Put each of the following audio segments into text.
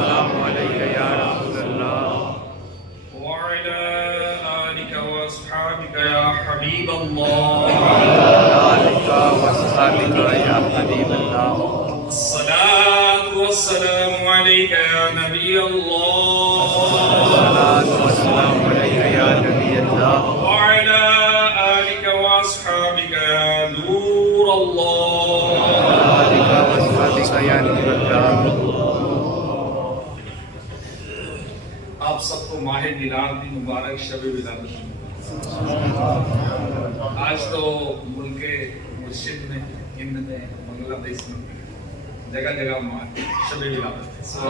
والسلام علیک یا رسول اللہ وعلى آلك وأصحابك يا حبيب الله آلک واصحابک یا حبیب اللہ الصلاة والسلام عليك يا نبي الله الصلاۃ والسلام علیک یا نبی اللہ وعلى آلك وأصحابك يا نور الله آلک واصحابک یا نور اللہ آپ سب کو ماہ میلاد کی مبارک شب ولادت آج تو ملک مرشد میں ہند میں بنگلہ دیش میں جگہ جگہ شب ولادت ہے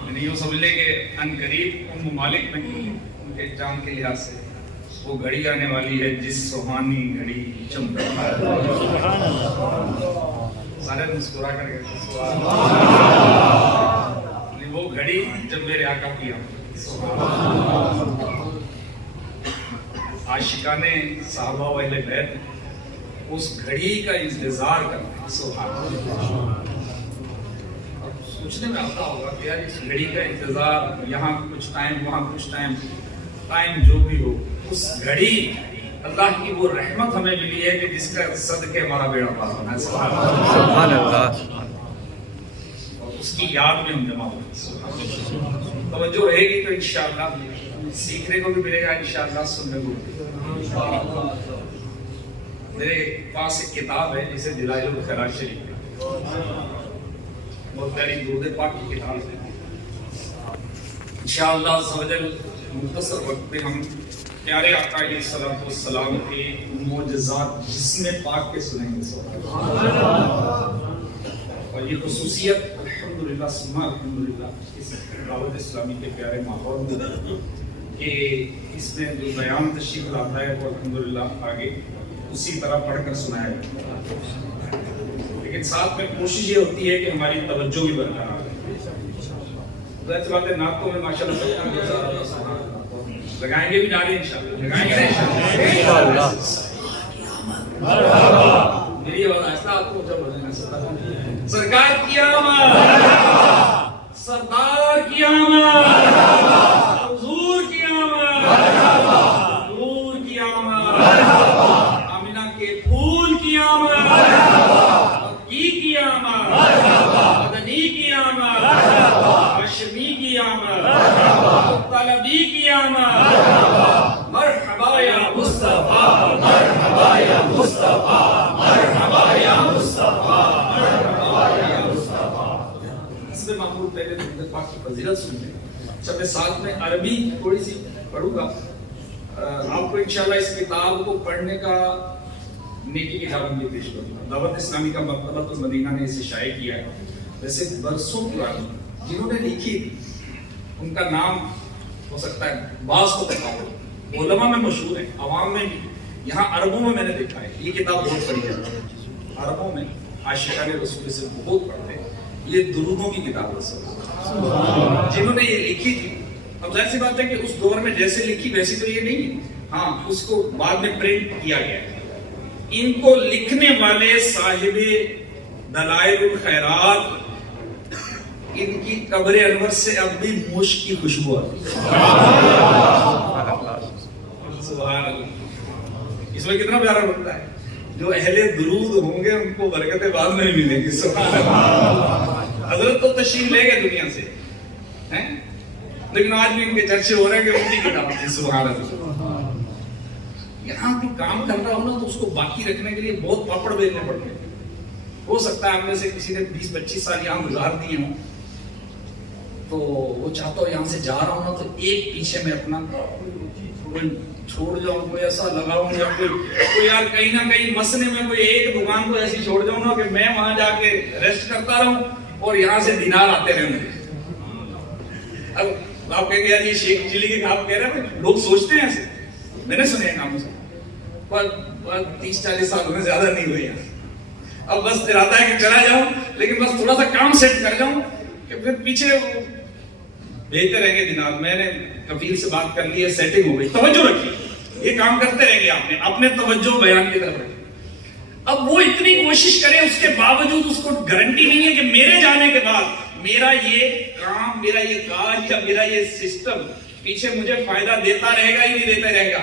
یعنی یوں سمجھ لیں کہ ان قریب ان ممالک میں ان کے جان کے لحاظ سے وہ گھڑی آنے والی ہے جس سہانی گھڑی چمک سارے مسکرا کر کے وہ گھڑی جب میرے آقا کی آمد عاشقان صحابہ و اہل بیت اس گھڑی کا انتظار کرتے ہیں سبحان اللہ اب سوچنے میں آتا ہوگا کہ یار اس گھڑی کا انتظار یہاں کچھ ٹائم وہاں کچھ ٹائم جو بھی ہو اس گھڑی اللہ کی وہ رحمت ہمیں ملی ہے کہ جس کا صدقے ہمارا بیڑا پار ہونا ہے سبحان اللہ اس کی یاد میں ہم جمع ہوئے توجہ رہے گی تو انشاءاللہ سیکھنے کو بھی ملے گا انشاءاللہ سننے کو بھی میرے پاس ایک کتاب ہے جسے دلائل الخیرات شریف بہت پیاری درود پاک کی کتاب ہے انشاءاللہ مختصر وقت میں ہم پیارے آقا علیہ الصلوۃ والسلام کے معجزات جسم پاک کے سنیں گے اور یہ خصوصیت الحمدللہ ثم الحمدللہ اس دعوت اسلامی کے پیارے ماحول میں کہ اس میں جو بیان تشریف لاتا ہے وہ الحمدللہ آگے اسی طرح پڑھ کر سنایا جاتا ہے لیکن ساتھ میں کوشش یہ ہوتی ہے کہ ہماری توجہ بھی برقرار رہے ظاہر سی بات ہے نعتوں میں ماشاءاللہ لگائیں گے بھی نعرے انشاءاللہ لگائیں گے انشاءاللہ میری آواز ایسا آپ کو جب بجنا سرکار کی آمد سردار کی آمد حضور کی آمد نور کی آمد آمینہ کے پھول کی آمد کی آمد مدنی کی آمد ہاشمی کی آمد طلبی کی آمد مرحبا یا مصطفیٰ مرحبا یا مصطفیٰ مرحبا یا مصطفیٰ معمول پہلے درود پاک کی فضیلت سنیں اچھا میں ساتھ میں عربی تھوڑی سی پڑھوں گا آپ کو انشاءاللہ اس کتاب کو پڑھنے کا نیکی کی دعوت بھی پیش کروں گا دعوت اسلامی کا مکتبۃ المدینہ نے اسے شائع کیا ہے ویسے برسوں پرانی جنہوں نے لکھی تھی ان کا نام ہو سکتا ہے بعض کو پتا ہو علماء میں مشہور ہے عوام میں بھی یہاں عربوں میں نے دیکھا ہے یہ کتاب بہت پڑھی ہے عربوں میں عاشقان رسول سے بہت پڑھتے ہیں یہ درودوں کی کتاب ہے جنہوں نے یہ لکھی تھی اب ظاہر سی بات ہے کہ اس دور میں جیسے لکھی ویسی تو یہ نہیں ہاں اس کو بعد میں پرنٹ کیا گیا ہے ان کو لکھنے والے صاحب دلائل الخیرات ان کی قبر انور سے اب بھی مشک کی خوشبو آتی ہے سبحان اللہ اس میں کتنا پیارا لگتا ہے جو اہل درود ہوں گے ان کو برکتیں بعد میں ملیں گی سبحان اللہ حضرت تو تشریف لے گئے دنیا سے لیکن آج بھی ان کے چرچے ہو رہے ہیں کہ ان کی کتاب ہے سبحان اللہ یہاں کوئی کام کر رہا ہو نا تو اس کو باقی رکھنے کے لیے بہت پاپڑ بیلنے پڑتے ہیں ہو سکتا ہے آپ میں سے کسی نے 20-25 سال یہاں گزار دیے ہوں تو وہ چاہتا ہو یہاں سے جا رہا ہوں نا تو ایک پیچھے میں اپنا کوئی چھوڑ جاؤں کوئی ایسا لگاؤں یا کوئی یار کہیں نہ کہیں مسئلے میں کوئی ایک دکان کو ایسی چھوڑ جاؤں نا کہ میں وہاں جا کے ریسٹ کرتا رہوں اور یہاں سے دینار آتے رہیں گے اب آپ کہیں گے یار یہ شیخ چلی کے کام کہہ رہے ہیں لوگ سوچتے ہیں ایسے میں نے سنے ہیں کاموں سے 30-40 سال ہونے زیادہ نہیں ہوئے اب بس ارادہ ہے کہ چلا جاؤں لیکن بس تھوڑا سا کام سیٹ کر جاؤں کہ پھر پیچھے بھیجتے رہیں گے دینار میں نے کفیل سے بات کر لی ہے سیٹنگ ہو گئی توجہ رکھیے یہ کام کرتے رہیں گے آپ نے اپنے توجہ بیان کی طرف رکھیں اب وہ اتنی کوشش کرے اس کے باوجود اس کو گارنٹی نہیں ہے کہ میرے جانے کے بعد میرا یہ کام، میرا یہ کاج یا میرا یہ سسٹم پیچھے مجھے فائدہ دیتا رہے گا ہی نہیں دیتا رہے گا،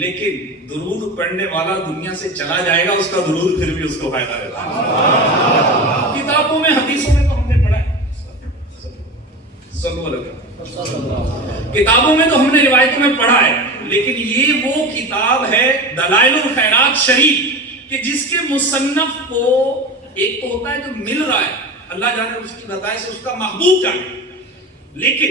لیکن درود پڑھنے والا دنیا سے چلا جائے گا، اس کا درود پھر بھی اس کو فائدہ دیتا ہے۔ کتابوں میں، حدیثوں میں تو ہم نے پڑھا ہے، کتابوں میں تو ہم نے روایتوں میں پڑھا ہے، لیکن یہ وہ کتاب ہے دلائل الخیرات شریف کہ جس کے مصنف کو ایک تو ہوتا ہے جو مل رہا ہے، اللہ جانے اس کی بتائی سے اس کا محبوب جانے، لیکن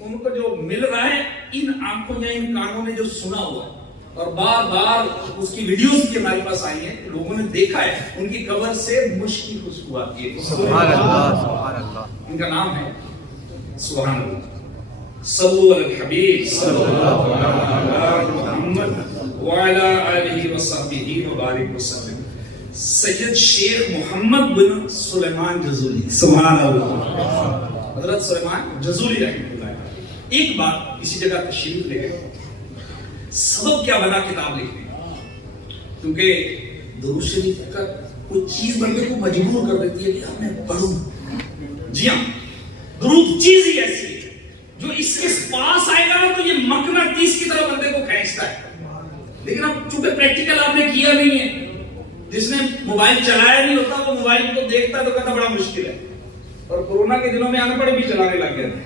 ان کو جو مل رہا ہے ان آنکھوں یا ان کانوں نے جو سنا ہوا ہے اور بار بار اس کی ویڈیوز بھی ہمارے پاس آئی ہیں، لوگوں نے دیکھا ہے، ان کی قبر سے مشک کی خوشبو آتی ہے۔ سبحان اللہ، سبحان اللہ۔ ان کا نام ہے سبحان اللہ۔ صلو علی الحبیب صلی اللہ علیہ محمد وعلی آلہ وصحبہ وبارک وسلم۔ سید شیخ محمد بن سلیمان جزولی، سبحان اللہ، حضرت سلیمان جزولی رحمۃ اللہ۔ ایک بار کسی جگہ تشریف لے گئے، سبب کیا بنا کتاب لکھنے، کیونکہ درود شریف کا کوئی چیز بندے کو مجبور کر دیتی ہے کہ ہم نے پڑھوں۔ جی ہاں، درود چیز ہی ایسی ہے جو اس کے پاس آئے گا تو یہ مقناطیس کی طرح بندے کو کھینچتا ہے، لیکن اب چونکہ پریکٹیکل آپ نے کیا نہیں ہے، جس نے موبائل چلایا نہیں ہوتا وہ موبائل کو دیکھتا ہے تو کہتا بڑا مشکل ہے، اور کورونا کے دنوں میں ان پڑھ بھی چلانے لگ گئے تھے،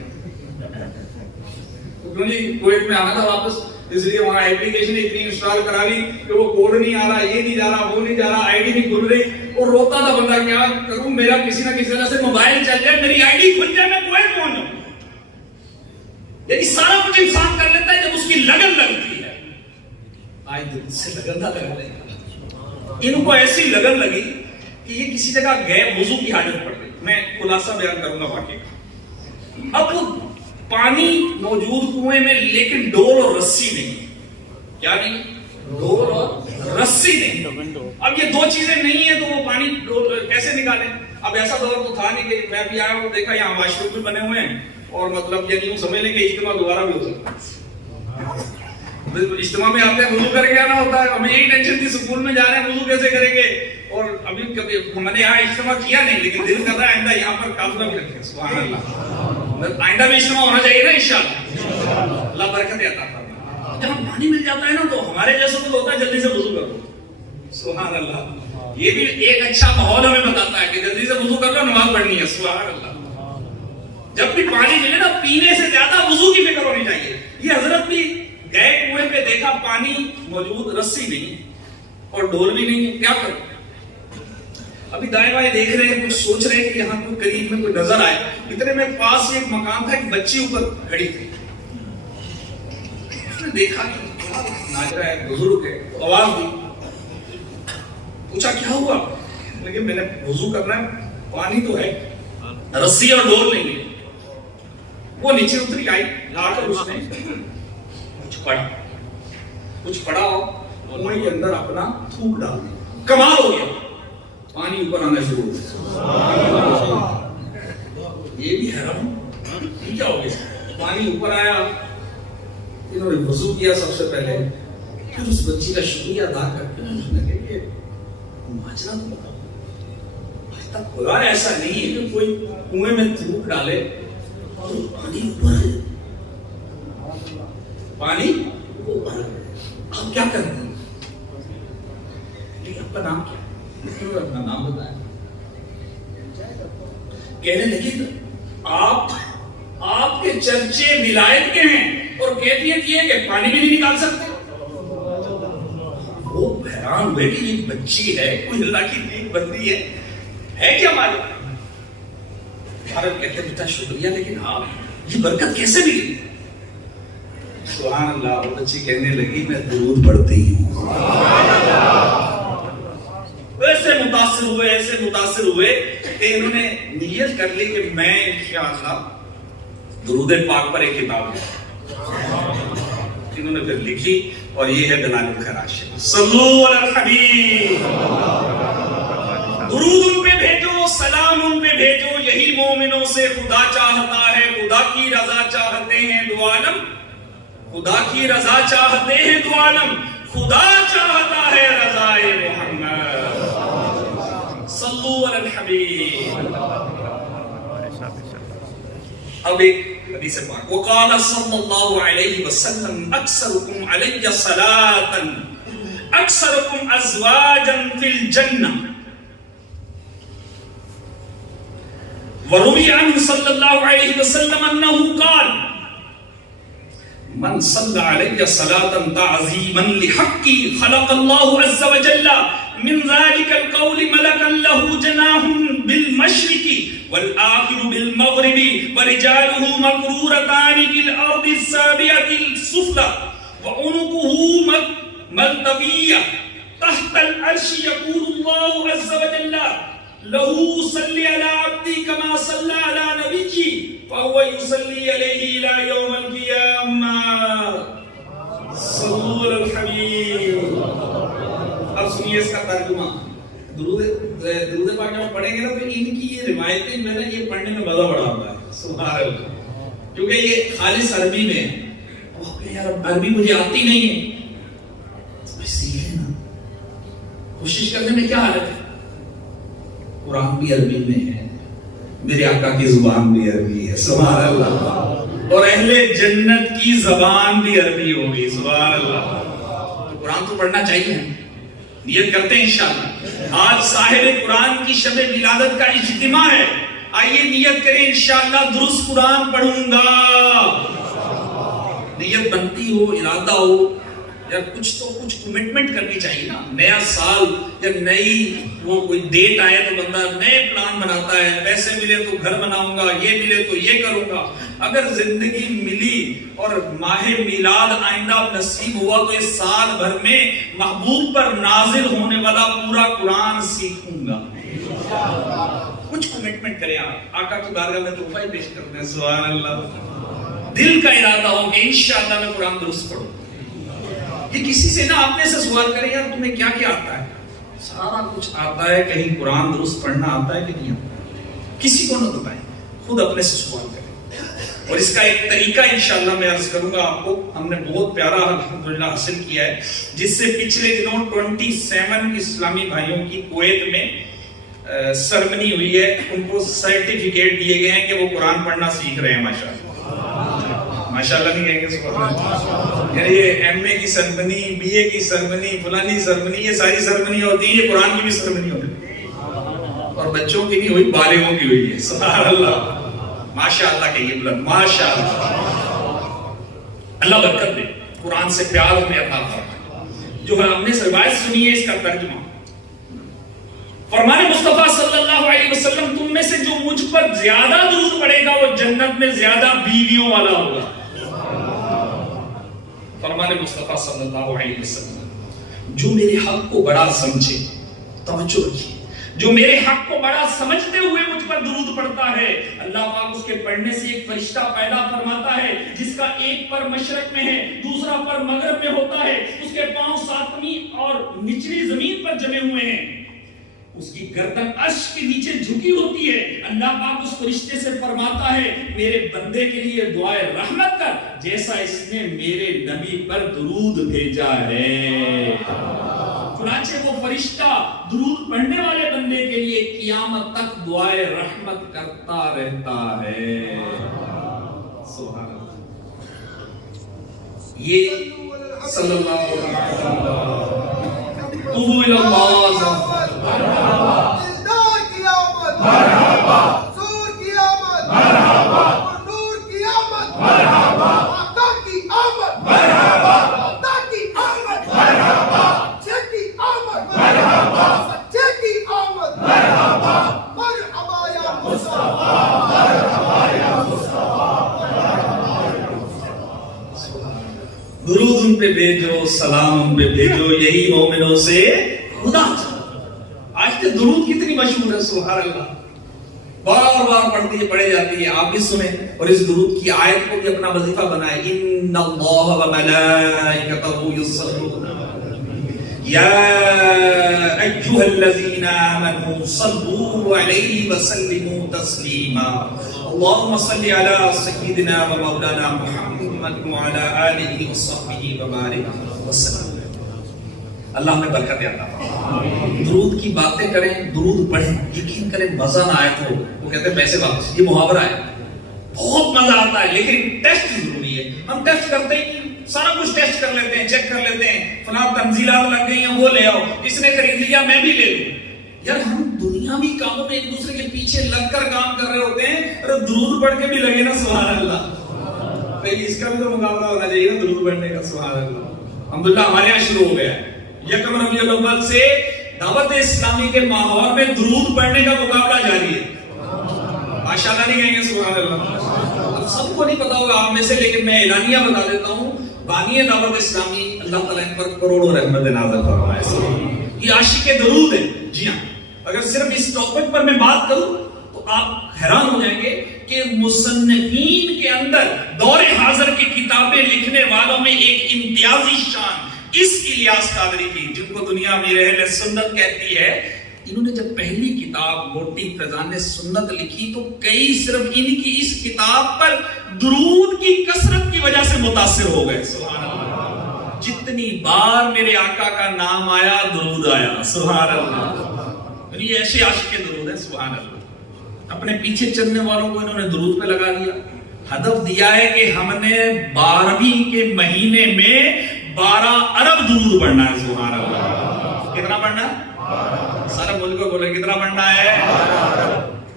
کویت میں آنا تھا واپس، اس لیے وہاں ایپلیکیشن اتنی انسٹال کرا لی کہ وہ کوڈ نہیں آ رہا، یہ نہیں جا رہا، وہ نہیں جا رہا، آئی ڈی نہیں کھل رہی، اور روتا تھا بندہ کیا کروں، میرا کسی نہ کسی طرح سے موبائل چل جائے، میری آئی ڈی کھل جائے، میں کویت پہنچ جاؤں۔ یعنی سارا کچھ انسان کر لیتا ہے جب اس کی لگن لگتی ہے، آج دل سے لگن نہ لگ رہی، ان کو ایسی لگن لگی کہ یہ کسی جگہ گئے، وضو کی حاجت پڑ گئی۔ میں خلاصہ بیان کروں گا واقعے کا۔ اب پانی موجود کنویں میں، لیکن ڈول اور رسی نہیں، کیا نہیں، ڈول اور رسی نہیں۔ اب یہ دو چیزیں نہیں ہیں تو وہ پانی کیسے نکالیں؟ اب ایسا دور تو تھا نہیں کہ میں بھی آیا ہوں دیکھا یہاں واش روم بھی بنے ہوئے ہیں، اور مطلب یعنی یوں سمجھ لیں کہ اجتماع دوبارہ بھی ہو سکتا ہے۔ اجتماع میں آتے ہیں وضو کر کے آنا ہوتا ہے، ہمیں یہی ٹینشن تھی سکول میں جا رہے ہیں وضو کیسے کریں گے، اور ابھی کبھی ہم نے یہاں اجتماع کیا نہیں، لیکن دل کر رہا ہے آئندہ یہاں پر کافرہ بھی رکھیں، سبحان اللہ، آئندہ بھی اجتماع ہونا چاہیے نا انشاءاللہ، اللہ برکت عطا فرمائے۔ جب پانی مل جاتا ہے نا تو ہمارے جیسے تو ہوتا ہے جلدی سے وضو کرو، سبحان اللہ، یہ بھی ایک اچھا ماحول ہمیں بتاتا ہے کہ جلدی سے وضو کر لو، نماز پڑھنی ہے، سبحان اللہ۔ جب بھی پانی ملے نا پینے سے زیادہ وضو کی فکر ہونی چاہیے۔ یہ حضرت بھی گئے کنویں پہ، دیکھا پانی موجود، رسی نہیں اور ڈول بھی نہیں، کیا کروں؟ ابھی دائیں بائیں دیکھ رہے ہیں، کچھ سوچ رہے ہیں کہ یہاں کوئی قریب میں کوئی نظر آئے، اتنے میں پاس ایک مکان تھا، ایک بچی اوپر کھڑی تھی، اس نے دیکھا کہ ناظرہ ہے، بزرگ ہے، آواز دی، پوچھا کیا ہوا؟ لیکن میں نے وضو کرنا ہے، پانی تو ہے، رسی اور ڈول نہیں ہے۔ وہ نیچے اتری آئی، لا کر اس نے کچھ پڑا ہو کنویں کے اندر اپنا تھوک ڈال دیا، کمال ہو گیا، پانی اوپر آنا شروع ہو گیا۔ یہ بھی حیران، یہ کیا ہو گیا؟ پانی اوپر آیا، انہوں نے وضو کیا سب سے پہلے، پھر اس بچی کا شکریہ ادا کر کے اس نے کہا کہ ماجرا تو بتاؤ، آج تک خدا ایسا نہیں ہے کہ کوئی کنویں میں تھوک ڈالے اور پانی اوپر ہے، پانی اوپر ہے، آپ کیا کرتے ہیں؟ آپ کا نام کیا؟ اپنا نام بتایا، کہنے لگے آپ کے چرچے ولایت کے ہیں اور کیفیت یہ کہ پانی بھی نہیں نکال سکتے۔ وہ حیران ہوئے کہ یہ بچی ہے، کوئی اللہ کی نیک بندی ہے کیا مالک؟ بھارت کہتے ہیں بیٹا شکریہ، لیکن آپ یہ برکت کیسے ملی؟ سبحان اللہ، وہ بچی کہنے لگی میں درود پڑھتی ہوں۔ ایسے متاثر ہوئے کہ انہوں نے نیت کر لی کہ میں انشاءاللہ درود پاک پر ایک کتاب انہوں نے پھر لکھی، اور یہ ہے دلائل الخیرات شریف۔ صلو علی الحبیب، درود ان پہ بھیجو، سلام ان پہ بھیجو، یہی مومنوں سے خدا چاہتا ہے، خدا کی رضا چاہتے ہیں دو عالم، خدا کی رضا چاہتے ہیں دو عالم، خدا چاہتا ہے رضائے محمد۔ صلو علی الحبیب۔ اب ایک حدیث پاک وقال صلی اللہ علیہ وسلم اکثرکم علی صلاۃ اکثرکم ازواجا فی الجنہ وروی عنہ صلی اللہ علیہ وسلم انہ قال من صلی علی صلاۃ تعظیما لحقی خلق اللہ عز وجل من ذلك القول ملكا له جناح بالمشرق والآخر بالمغرب ورجاله مقرورتان في الأرض السابعة السفلى وعنقه ملتقية تحت العرش يقول الله عز وجل له صل على عبدي كما صلى على نبيك فهو يصلي عليه إلى يوم القيامة صلوا على الحبيب. اب سنیے اس کا ترجمہ. درود پاک جب پڑھیں گے نا تو ان کی یہ روایتیں میں نے یہ پڑھنے میں مزہ بڑا ہوتا ہے سبحان اللہ, کیونکہ یہ خالص عربی میں ہے. یار عربی مجھے آتی نہیں ہے, سیکھیں نا, کوشش کرنے میں کیا حالت ہے. قرآن بھی عربی میں ہے, میرے آقا کی زبان بھی عربی ہے سبحان اللہ, اور اہل جنت کی زبان بھی عربی ہوگی سبحان اللہ. تو قرآن تو پڑھنا چاہیے, نیت کرتے ہیں انشاءاللہ. آج صاحب قرآن کی شب ولادت کا اجتماع ہے, آئیے نیت کریں انشاءاللہ درست قرآن پڑھوں گا. نیت بنتی ہو, ارادہ ہو, یا کچھ تو کچھ کمٹمنٹ کرنی چاہیے نا. نیا سال یا نئی وہ کوئی ڈیٹ آئے تو بندہ نئے پلان بناتا ہے, پیسے ملے تو گھر بناؤں گا, یہ ملے تو یہ کروں گا. اگر زندگی ملی اور ماہ میلاد آئندہ نصیب ہوا تو اس سال بھر میں محبوب پر نازل ہونے والا پورا قرآن سیکھوں گا. کچھ کمٹمنٹ کریں آپ, آقا کی بارگاہ میں تحفہ پیش کرتے ہیں سبحان اللہ. دل کا ارادہ ہو کہ انشاءاللہ میں قرآن درست پڑھوں. یہ کسی سے نہ اپنے سے سوال کریں یار تمہیں کیا کیا آتا ہے, سارا کچھ آتا ہے, کہیں قرآن درست پڑھنا آتا ہے کہ نہیں آتا, کسی کو نہ بتائیں, خود اپنے سے سوال کریں. اور اس کا ایک طریقہ انشاءاللہ میں عرض کروں گا آپ کو, ہم نے بہت پیارا الحمدللہ حاصل کیا ہے, جس سے پچھلے دنوں 27 اسلامی بھائیوں کی کویت میں سرمنی ہوئی ہے, ان کو سرٹیفکیٹ دیے گئے ہیں کہ وہ قرآن پڑھنا سیکھ رہے ہیں ماشاءاللہ. ماشاءاللہ نہیں کہیں گے سبحان اللہ. یعنی یہ ایم اے کی سرمنی, بی اے کی سرمنی, فلانی سرمنی, یہ ساری سرمنیاں ہوتی ہیں, یہ قرآن کی بھی سرمنی ہوتی ہے, اور بچوں کی بھی ہوئی, بالغوں کی ہوئی ہے سبحان اللہ. ماشاءاللہ کہیے بلند ماشاءاللہ. اللہ برکت دے, قرآن سے پیار ہمیں عطا فرمائے. جو ہم نے روایت سنی ہے اس کا ترجمہ, فرمان مصطفیٰ صلی اللہ علیہ وسلم تم میں سے جو مجھ پر زیادہ درود پڑے گا وہ جنت میں زیادہ بیویوں والا ہوگا. فرمان مصطفیٰ صلی اللہ علیہ وسلم جو میرے حق کو بڑا سمجھے, توجہ رکھیے, جو میرے حق کو بڑا سمجھتے ہوئے مجھ پر درود پڑتا ہے, اللہ پاک اس کے پڑھنے سے ایک فرشتہ پیدا فرماتا ہے جس کا ایک پر مشرق میں ہے, دوسرا پر مغرب میں ہوتا ہے, اس کے پاؤں ساتویں اور نچلی زمین پر جمے ہوئے ہیں, اس کی گردن عرش کے نیچے جھکی ہوتی ہے. اللہ پاک اس فرشتے سے فرماتا ہے میرے بندے کے لیے دعائے رحمت کر جیسا اس نے میرے نبی پر درود بھیجا ہے. چنانچہ وہ فرشتہ درود پڑھنے والے بندے کے لیے قیامت تک دعائے رحمت کرتا رہتا ہے. سبحان اللہ. یہ صلی اللہ علیہ وسلم قوموا الى الله. مرحبا دلدار کی آمد, مرحبا حضور کی آمد, مرحبا نور کی آمد, مرحبا آقا کی آمد, مرحبا آقا کی آمد, مرحبا سچے کی آمد, مرحبا سچے کی آمد, مرحبا مرحبا یا مصطفیٰ, مرحبا یا مصطفیٰ, مرحبا یا مصطفیٰ. درود ان پہ بھیجو, سلام ان پہ بھیجو, یہی مومنوں سے خدا. آج کے درود کتنی مشہور ہے سبحان اللہ, بار بار پڑھے جاتی ہے, آپ بھی سنیں اور اس درود کی آیت کو بھی اپنا وظیفہ بنائیں. ان اللہ و ملائکتہ یصلون یا ایھا الذین آمنوا صلوا علیہ وسلموا تسلیما. اللهم صل على سيدنا ومولانا محمد وعلى آله وصحبه وبارك وسلم. اللہ ہمیں برکت عطا فرمائے. درود کی باتیں کریں, درود پڑھیں, یقین کریں مزہ نہ آئے تو وہ کہتے ہیں پیسے واپس. یہ محاورہ ہے, بہت مزہ آتا ہے لیکن ٹیسٹ ضروری ہے. ہم ٹیسٹ کرتے ہی سارا کچھ ٹیسٹ کر لیتے ہیں, چیک کر لیتے ہیں, فلاں تنزیلات لگ گئی ہیں وہ لے آؤ, اس نے خرید لیا میں بھی لے لوں. یار ہم دنیاوی کاموں میں ایک دوسرے کے پیچھے لگ کر کام کر رہے ہوتے ہیں, اور درود پڑھ کے بھی لگے نا سبحان اللہ. اس کا بھی تو مقابلہ ہونا چاہیے نا درود پڑھنے کا. سبحان اللہ. الحمدللہ ہمارے یہاں شروع ہو گیا ہے یکم ربیع الاول سے دعوت اسلامی کے ماحول میں درود پڑھنے کا مقابلہ جاری ہے. ماشاءاللہ نہیں کہیں گے سبحان اللہ. اب سب کو نہیں پتا ہوگا آپ میں سے, لیکن میں اعلانیہ بتا دیتا ہوں. بانی دعوت اسلامی اللہ تعالیٰ ان پر کروڑوں رحمت نازل فرمائے. یہ عاشق درود ہے. جی ہاں, اگر صرف اس ٹاپک پر میں بات کروں تو آپ حیران ہو جائیں گے کہ مصنفین کے اندر دور حاضر کی کتابیں لکھنے والوں میں ایک امتیازی شان اس الیاس قادری کی, جن کو دنیا امیر اہل سنت کہتی ہے. انہوں نے جب پہلی کتاب موٹی فیضان سنت لکھی تو کئی صرف ان کی اس کتاب پر درود کی کثرت کی وجہ سے متاثر ہو گئے. سبحان اللہ. جتنی بار میرے آقا کا نام آیا درود آیا. سبحان اللہ. یہ ایسے عاشق درود ہیں. سبحان اللہ. اپنے پیچھے چلنے والوں کو انہوں نے درود پہ لگا دیا. ہدف دیا ہے کہ ہم نے 12ویں کے مہینے میں 12 ارب درود پڑھنا ہے. سبحان اللہ. کتنا پڑھنا ہے؟ سارا ملک کو بولے کتنا پڑھنا ہے؟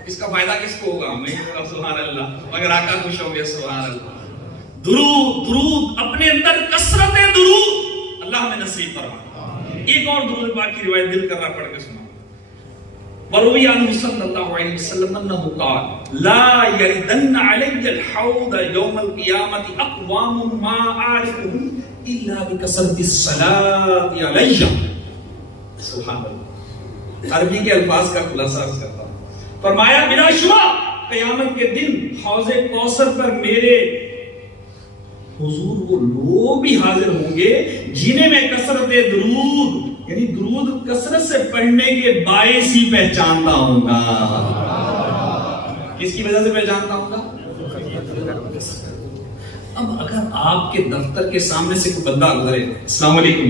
اس کا فائدہ کس کو ہوگا؟ ہمیں ہوگا. سبحان اللہ. مگر آقا خوش ہوں گے. سبحان اللہ. درود درود اپنے اندر کثرت درود اللہ ہمیں نصیب فرمائے. ایک اور درود پاک کی روایت دل کر رہا پڑھ کے سنا. وروی عنہ صلی اللہ علیہ وسلم انه قال لا يردن علي الحوض يوم القيامة اقوام ما اعرفهم الا بكثرة الصلاة علي. سبحان اللہ. عربی کے الفاظ کا خلاصہ کرتا ہوں. فرمایا بلا شبہ قیامت کے دن حوض کوثر پر میرے حضور وہ لوگ بھی حاضر ہوں گے جنہیں میں کثرت درود یعنی درود کثرت سے پڑھنے کے باعث ہی پہچانتا ہوں گا. کس کی وجہ سے پہچانتا ہوں گا؟ اب اگر آپ کے دفتر کے سامنے سے کوئی بندہ گزرے, السلام علیکم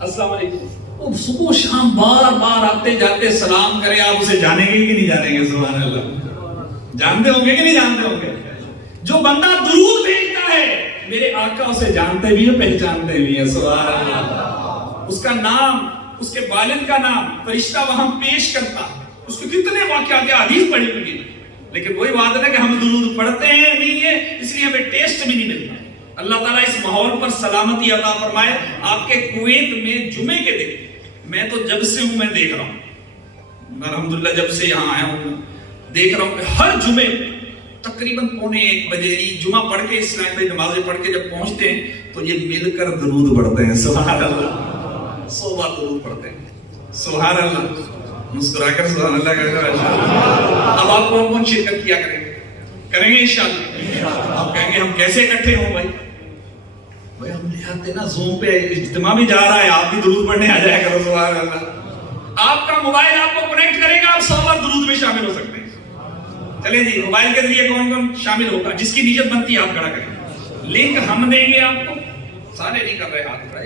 السلام علیکم, وہ صبح شام بار بار آتے جاتے سلام کرے, آپ اسے جانیں گے کہ نہیں جانیں گے؟ سبحان اللہ. جانتے ہوں گے کہ نہیں جانتے ہوں گے؟ جو بندہ درود بھیجتا ہے میرے آقا اسے جانتے بھی ہیں پہچانتے بھی ہیں. سبحان اللہ. اس کا نام, اس کے والد کا نام فرشتہ وہاں پیش کرتا, اس کے کتنے واقعات حدیث پڑھی ہوئی, لیکن وہی بات ہے کہ ہم درود پڑھتے ہیں نہیں ہے, اس لیے ہمیں ٹیسٹ بھی نہیں ملتا. اللہ تعالیٰ اس ماحول پر سلامتی عطا فرمائے. آپ کے کویت میں جمعے کے دن, میں تو جب سے ہوں میں دیکھ رہا ہوں, الحمدللہ جب سے یہاں آیا ہوں دیکھ رہا ہوں کہ ہر جمعے تقریباً 1:15 بجے جمعہ پڑھ کے اسلام میں نمازیں پڑھ کے جب پہنچتے ہیں تو یہ مل کر درود پڑھتے ہیں. سبحان اللہ. 100 بار درود پڑھتے ہیں. سبحان اللہ. مسکرا کر سبحان اللہ کہتے ہیں. اب آپ کون کون شرکت کیا کریں گے؟ کریں گے انشاءاللہ. آپ کہیں گے ہم کیسے اکٹھے ہوں بھائی ہم لے آتے نا زوم پہ اجتماع بھی جا رہا ہے, آپ بھی درود پڑھنے آ جائے کرو. سبحان اللہ. آپ کا موبائل آپ کو کنیکٹ کرے گا, آپ 100 بار درود میں شامل ہو سکتے ہیں. چلیں جی, موبائل کے ذریعے کون کون شامل ہوگا؟ جس کی نیت بنتی ہے آپ کھڑا کریں. لنک ہم دیں گے آپ کو. سارے نہیں کر رہے ہاتھ کھڑا.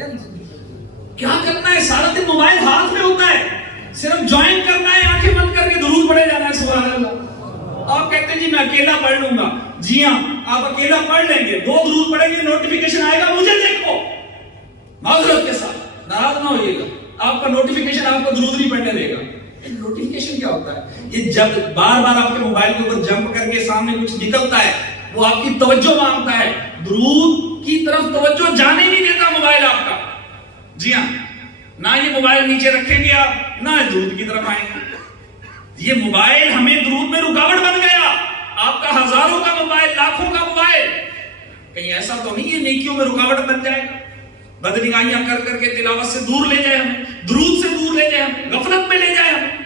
کیا کرنا ہے؟ سارا دن موبائل ہاتھ میں ہوتا ہے, صرف جوائن کرنا ہے, آنکھیں بند کر کے درود پڑھے جانا ہے. سبحان اللہ. آپ کہتے ہیں جی میں اکیلا پڑھ لوں گا. جی ہاں, آپ اکیلا پڑھ لیں گے, 2 درود پڑھیں گے, نوٹیفیکیشن آئے گا مجھے دیکھو. معذرت کے ساتھ ناراض نہ ہوئیے گا, آپ کا نوٹیفیکیشن آپ کو درود نہیں پڑھنے دے گا. نوٹیفیکیشن کیا ہوتا ہے؟ یہ جب بار بار آپ کے موبائل کے اوپر جمپ کر کے سامنے کچھ نکلتا ہے وہ آپ کی توجہ مانگتا ہے, درود کی طرف توجہ جانے نہیں دیتا موبائل آپ کا. جی ہاں, نہ یہ موبائل نیچے رکھیں گے آپ نہ درود کی طرف آئیں گے. یہ موبائل ہمیں درود میں رکاوٹ بن گیا. آپ کا ہزاروں کا موبائل, لاکھوں کا موبائل, کہیں ایسا تو نہیں ہے نیکیوں میں رکاوٹ بن جائے گا, بدنگاہیاں کر کر کے تلاوت سے دور لے جائے ہمیں, درود سے دور لے جائے ہمیں, غفلت میں لے جائے ہمیں.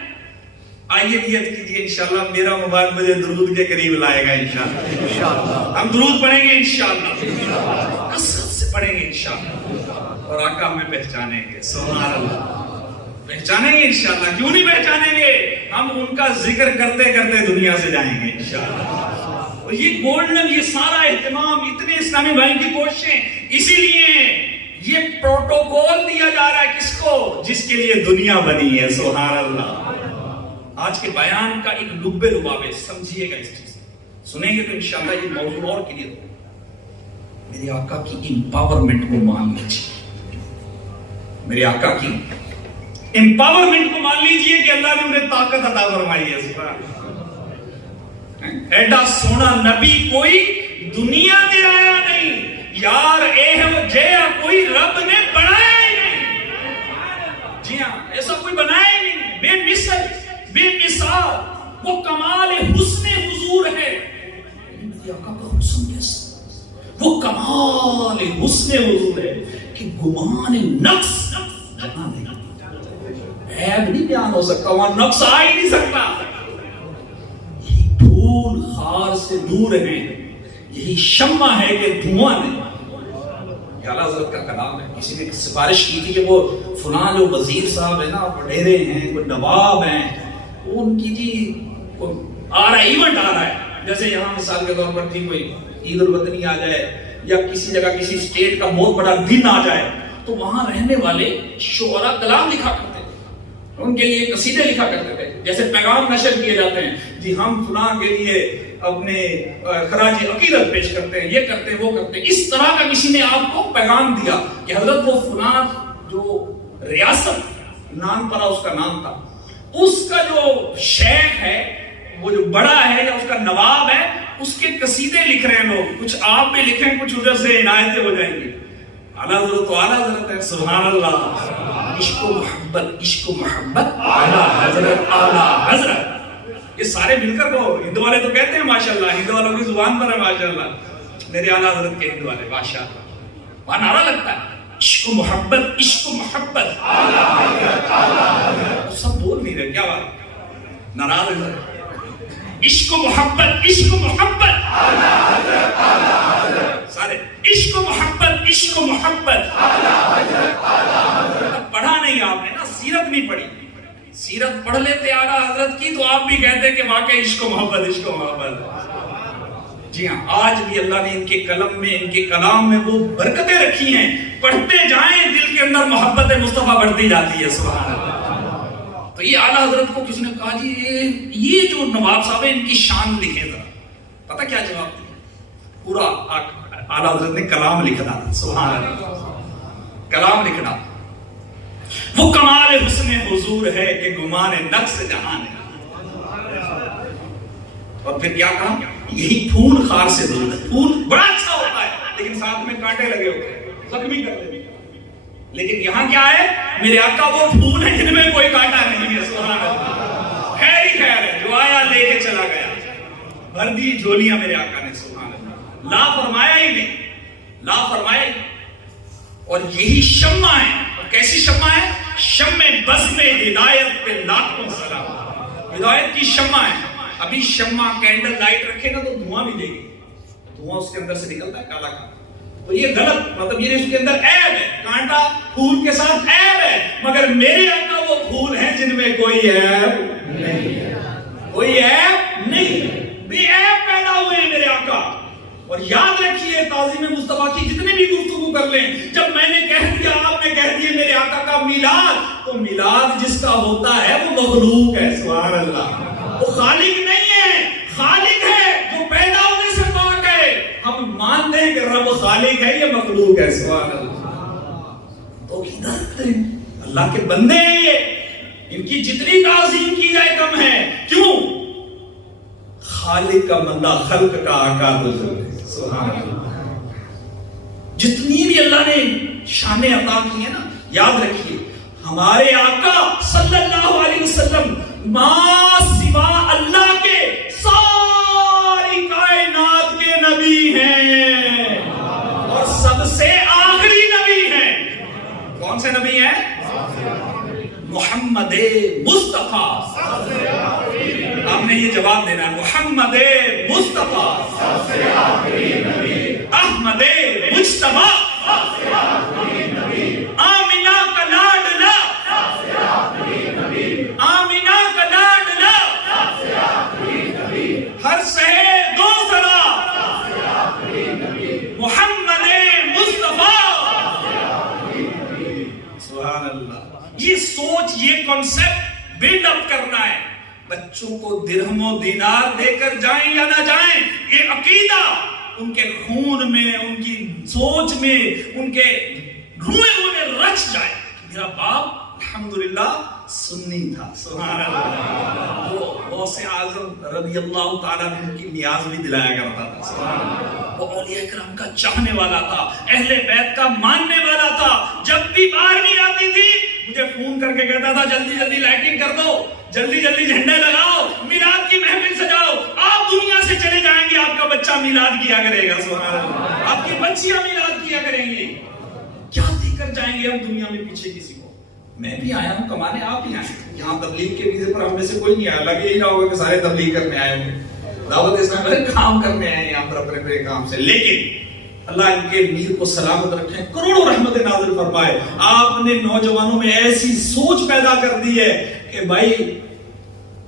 آئیے نیت کیجئے انشاءاللہ میرا موبائل مجھے درود کے قریب لائے گا. انشاءاللہ ہم درود پڑھیں گے, انشاءاللہ کثرت سے پڑھیں گے انشاءاللہ, اور آقا ہمیں پہچانیں گے. سبحان اللہ. پہچانیں گے انشاءاللہ. کیوں نہیں پہچانیں گے؟ ہم ان کا ذکر کرتے کرتے دنیا سے جائیں گے انشاءاللہ. اور یہ گولڈن, یہ سارا اہتمام, اتنے اسلامی بھائی کی کوششیں اسی لیے ہیں. یہ پروٹوکول دیا جا رہا ہے کس کو؟ جس کے لیے دنیا بنی ہے. سبحان اللہ. آج کے بیان کا ایک لبے لباب ہے، سمجھیے گا اس چیز، سنیں گے تو انشاءاللہ یہ موضوع اور کلیئر ہوگا. میرے آقا کی امپاورمنٹ کو مان لیجیے، میرے آقا کی امپاورمنٹ کو مان لیجیے کہ اللہ نے انہیں طاقت عطا فرمائی ہے. سبحان اللہ. ایڈا سونا نبی کوئی دنیا دے آیا نہیں یار، جے کوئی رب نے بنایا ہی نہیں. جی ہاں، ایسا کوئی بنایا ہی نہیں. بے مثل، بے مثال، وہ کمال حسن حضور ہے. میرے آقا کا حسن کیسا؟ وہ کمال حسن حضور ہے کہ گمان نقص جہاں نہیں، عیب نہیں بیان ہو سکتا، وہاں نقص آ ہی نہیں سکتا. یہی پھول خار سے دور ہیں، یہی شمع ہے کہ دھواں نہیں. یہ اعلیٰ حضرت کا کلام ہے. کسی نے سفارش کی تھی کہ وہ فلاں جو وزیر صاحب ہے نا، وڈیرے ہیں، کوئی نواب ہیں، ان کی جی آ رہا ہے، ایونٹ آ رہا ہے، جیسے یہاں مثال کے طور پر تھی کوئی عید الوطنی آ جائے یا کسی جگہ کسی اسٹیٹ کا بہت بڑا دن آ جائے، تو وہاں رہنے والے شعراء کلام لکھا کرتے تھے، ان کے لیے قصیدے لکھا کرتے تھے. جیسے پیغام نشر کیے جاتے ہیں، جی ہم فلاں کے لیے اپنے خراج عقیدت پیش کرتے ہیں، یہ کرتے ہیں، وہ کرتے ہیں. اس طرح کا کسی نے آپ کو پیغام دیا کہ حضرت وہ فلاں جو ریاست نام پڑا اس کا نام تھا، اس کا جو شیخ ہے، وہ جو بڑا ہے یا اس کا نواب ہے، اس کے قصیدے لکھ رہے ہیں لوگ. کچھ آپ بھی لکھیں، کچھ ادھر سے عنایتیں ہو جائیں گی. اعلیٰ حضرت تو اعلیٰ حضرت ہے. سبحان اللہ. عشق و محبت، عشق و محبت، اعلیٰ حضرت، اعلیٰ حضرت. یہ سارے مل کر وہ ہندو والے تو کہتے ہیں ماشاءاللہ، ہندو والوں کی زبان پر ہے ماشاءاللہ، میرے اعلیٰ حضرت کے ہندو والے ماشاءاللہ، وہاں نعرہ لگتا ہے عشق و محبت، عشق و محبت، اعلیٰ حضرت، اعلیٰ حضرت. سب بول نہیں رہے، کیا بات؟ ناراض ہے. عشق و محبت، عشق و محبت، اعلیٰ حضرت، اعلیٰ حضرت. سارے عشق و محبت، عشق و محبت، اعلیٰ حضرت، اعلیٰ حضرت. پڑھا نہیں آپ نے نا، سیرت نہیں پڑھی. سیرت پڑھ لیتے اعلیٰ حضرت کی تو آپ بھی کہتے کہ واقعی عشق و محبت، عشق و محبت. جی ہاں، آج بھی اللہ نے ان کے قلم میں، ان کے کلام میں وہ برکتیں رکھی ہیں. پڑھتے جائیں، دل کے اندر محبت مصطفیٰ بڑھتی جاتی ہے. سبحان اللہ. تو یہ اعلیٰ حضرت کو کسی نے کہا جی یہ جو نواب صاحب ہیں ان کی شان لکھیں ذرا. پتہ کیا جواب دیا؟ پورا اعلیٰ حضرت نے کلام لکھنا. سبحان اللہ. کلام لکھنا. وہ کمال حسن حضور ہے کہ گمان نقص جہاں ہے. اور پھر کیا کہا؟ یہی پھول خار سے دور ہے. پھول بڑا اچھا ہوتا ہے لیکن ساتھ میں کانٹے لگے ہوتے ہیں، زخمی کر دیتے ہیں. لیکن یہاں کیا ہے؟ میرے آقا وہ پھول ہیں جن میں کوئی کانٹا نہیں ہے. سبحان اللہ. خیر ہی خیر ہے، جو آیا لے کے چلا گیا. بھر دی جھولیاں میرے آقا نے. سبحان اللہ. لا فرمایا ہی نہیں، لا فرمایا. اور یہی شمع ہے. اور کیسی شمع ہے؟ شمع بزم ہدایت پہ لاکھوں سلام. ہدایت کی شمع ہے. ابھی شمع کینڈل لائٹ رکھے نا تو دھواں بھی دے گی، دھواں اس کے اندر سے نکلتا ہے کالا کالا. تو یہ غلط، مطلب یہ اس کے اندر عیب ہے. کانٹا پھول کے ساتھ عیب ہے، مگر میرے آقا وہ پھول ہیں جن میں کوئی عیب نہیں ہے. کوئی عیب نہیں، بے عیب پیدا ہوئے ہیں میرے آقا. اور یاد رکھیے تعظیم مصطفیٰ کی جتنے بھی گفتگو کر لیں، جب میں نے کہہ دیا، آپ نے کہہ دیا میرے آقا کا میلاد، تو میلاد جس کا ہوتا ہے وہ مخلوق ہے. سبحان اللہ. وہ خالق نہیں ہے، خالق ہے جو پیدا ہونے سے پاک ہے. ہم مانتے ہیں کہ رب خالق ہے، یہ مخلوق ہے. سبحان اللہ. تو ادھر کریں، اللہ کے بندے ہیں یہ، ان کی جتنی تعظیم کی جائے کم ہے. کیوں؟ خالق کا بندہ خلق کا آقا تو ہے. سبحان اللہ. جتنی بھی اللہ نے شانیں عطا کی ہیں نا، یاد رکھیے ہمارے آقا صلی اللہ علیہ وسلم ما سوا اللہ کے ساری کائنات کے نبی ہیں اور سب سے آخری نبی ہیں. کون سے نبی ہیں؟ محمد مصطفیٰ. آپ نے یہ جواب دینا ہے، محمد مصطفیٰ احمد مجتبیٰ آمینہ کا لاڈلا، آمینہ کا لاڈلا، ہر سہے دو ذرا محمد مصطفیٰ کرنا ہے. بچوں کو درہم و دینار دے کر جائیں یا نہ جائیں، یہ عقیدہ ان کے خون میں، ان کی سوچ میں، ان کے روحوں میں رچ جائے. میرا باپ الحمدللہ سنی تھا. سبحان اللہ. وہ غوث اعظم رضی اللہ تعالیٰ عنہ کی نیاز بھی دلایا کرتا تھا. سبحان اللہ. وہ اولیاء کرام کا چاہنے والا تھا، اہل بیت کا ماننے والا تھا. جب بھی بارہویں آتی تھی مجھے فون کر کے کہتا تھا جلدی جلدی لائٹنگ کر دو، جلدی جلدی جھنڈے لگاؤ، میلاد کی محفل سجاؤ. آپ دنیا سے چلے جائیں گے، آپ کا بچہ میلاد کیا کرے گا. سبحان اللہ. آپ کی بچیاں میلاد کیا کریں گی. کیا دے کر جائیں گے ہم دنیا میں پیچھے کسی کو؟ میں بھی آیا ہوں کمانے، آپ بھی آئے. یہاں تبلیغ کے ویزے پر ہم میں سے کوئی نہیں آیا. لگے ہی نہ ہوگا کہ سارے تبلیغ کرنے آئے ہوں گے، دعوت اسلام میں کام کرنے آئے ہیں یہاں پر اپنے کام سے. لیکن اللہ ان کے میر کو سلامت رکھیں، کروڑوں رحمت نازل فرمائے. آپ نے نوجوانوں میں ایسی سوچ پیدا کر دی ہے کہ بھائی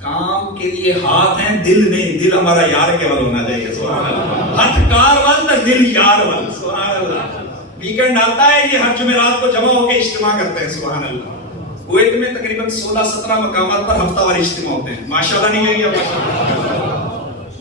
کام کے لیے ہاتھ ہیں، دل نہیں. دل ہمارا یار کے ول ہونا چاہیے. سبحان اللہ. ہاتھ کار ول، دل یار ول. سبحان اللہ. ویکنڈ آتا ہے، یہ ہر جمعرات کو جمع ہو کے اجتماع کرتے ہیں. سبحان اللہ. کویت میں تقریباً 16-17 مقامات پر ہفتہ وار اجتماع ہوتے ہیں. ماشاءاللہ نہیں ہے یہ.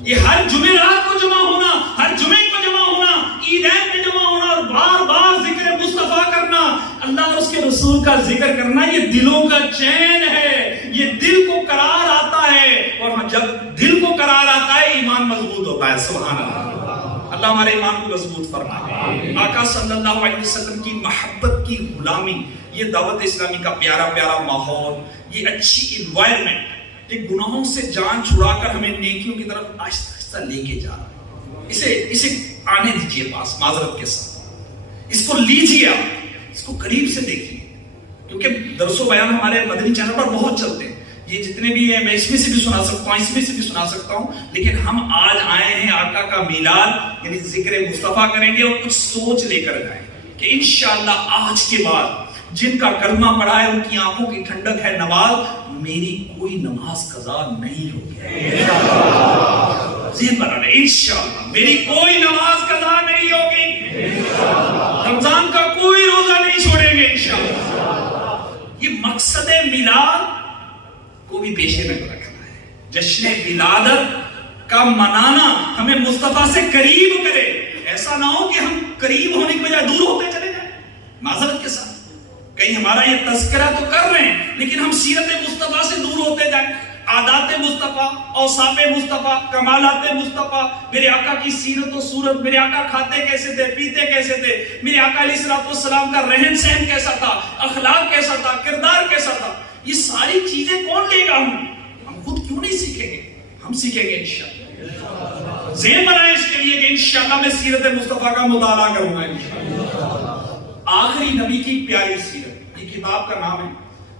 یہ ہر جمعرات کو جمع ہونا، ہر جمعے کو جمع ہونا، عیدین میں جمع ہونا اور بار بار ذکر مصطفیٰ کرنا، اللہ اور اس کے رسول کا ذکر کرنا، یہ دلوں کا چین ہے. یہ دل کو قرار آتا ہے، اور جب دل کو قرار آتا ہے ایمان مضبوط ہوتا ہے. سبحان اللہ. اللہ ہمارے ایمان کو مضبوط فرمائے. آقا صلی اللہ علیہ وسلم کی محبت کی غلامی، یہ دعوت اسلامی کا پیارا پیارا ماحول، یہ اچھی انوائرمنٹ، یہ گناہوں سے جان چھڑا کر ہمیں نیکیوں کی طرف آہستہ آہستہ لے کے جا رہا ہے. اسے آنے دیجئے پاس معذرت کے ساتھ. اس کو لیجئے، آپ اس کو قریب سے دیکھیے، کیونکہ درس و بیان ہمارے مدنی چینل پر بہت چلتے ہیں. یہ جتنے بھی ہیں میں اس میں سے بھی سنا سکتا ہوں، اس میں سے بھی سنا سکتا ہوں. لیکن ہم آج آئے ہیں آقا کا میلاد یعنی ذکر مصطفیٰ کریں گے اور کچھ سوچ لے کر جائیں کہ انشاءاللہ آج کے بعد جن کا کلمہ پڑھا ہے ان کی آنکھوں کی ٹھنڈک ہے نماز، میری کوئی نماز قضا نہیں ہوگی. ذہن بنا لیں، انشاءاللہ میری کوئی نماز قضا نہیں ہوگی. رمضان کا کوئی روزہ نہیں چھوڑیں گے انشاءاللہ. یہ مقصد میلاد کو بھی پیش نظر رکھنا ہے. جشن ولادت کا منانا ہمیں مصطفیٰ سے قریب کرے. ایسا نہ ہو کہ ہم قریب ہونے کی بجائے دور ہوتے چلے جائیں. معذرت کے ساتھ کہیں ہمارا یہ تذکرہ تو کر رہے ہیں لیکن ہم سیرت مصطفیٰ سے دور ہوتے جائیں. عادات مصطفیٰ، اوصاف مصطفیٰ، کمالات مصطفیٰ، میرے آقا کی سیرت و صورت، میرے آقا کھاتے کیسے تھے، پیتے کیسے تھے، میرے آقا علیہ الصلوۃ والسلام کا رہن سہن کیسا تھا، اخلاق کیسا تھا، کردار کیسا تھا. یہ ساری چیزیں کون لے گا؟ ہم خود کیوں نہیں سیکھیں گے؟ ہم سیکھیں گے انشاءاللہ. ذہن بنائیں اس کے لیے کہ انشاءاللہ میں سیرت مصطفیٰ کا مطالعہ کروں گا انشاءاللہ. آخری نبی کی پیاری سیرت، یہ کتاب کا نام ہے.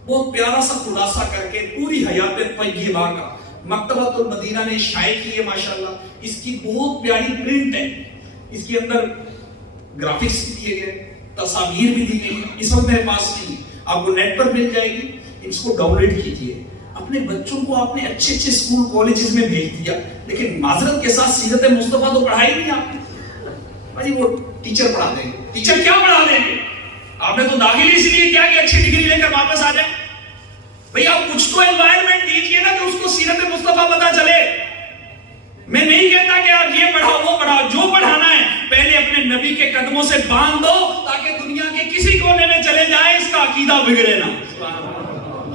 بہت پیارا سا خلاصہ کر کے پوری حیات طیبہ کا مکتبۃ المدینہ نے شائع کی ہے. ماشاءاللہ اس کی بہت پیاری پرنٹ ہے. اس کے اندر گرافکس بھی دیے گئے، تصاویر بھی دی گئی. اس وقت میرے پاس نہیں، آپ کو نیٹ پر مل جائے گی. اس کو ڈاؤن لوڈ کیجئے. اپنے بچوں کو آپ نے اچھے اچھے اسکول کالجز میں بھیج دیا، لیکن معذرت کے ساتھ سیرت مصطفیٰ تو پڑھائی نہیں آپ نے. بھائی وہ ٹیچر پڑھا دیں گے. ٹیچر کیا پڑھا دیں گے؟ آپ نے تو داخل اس لیے کیا کہ اچھی ڈگری لے کر واپس آ جائیں. بھئی آپ کچھ تو انوائرمنٹ دیجئے نا کہ اس کو سیرت مصطفیٰ پتہ چلے. میں نہیں کہتا کہ آپ یہ پڑھاؤ وہ پڑھاؤ، جو پڑھانا ہے پہلے اپنے نبی کے قدموں سے باندھ دو تاکہ دنیا کے کسی کونے میں چلے جائے اس کا عقیدہ بگڑے نہ.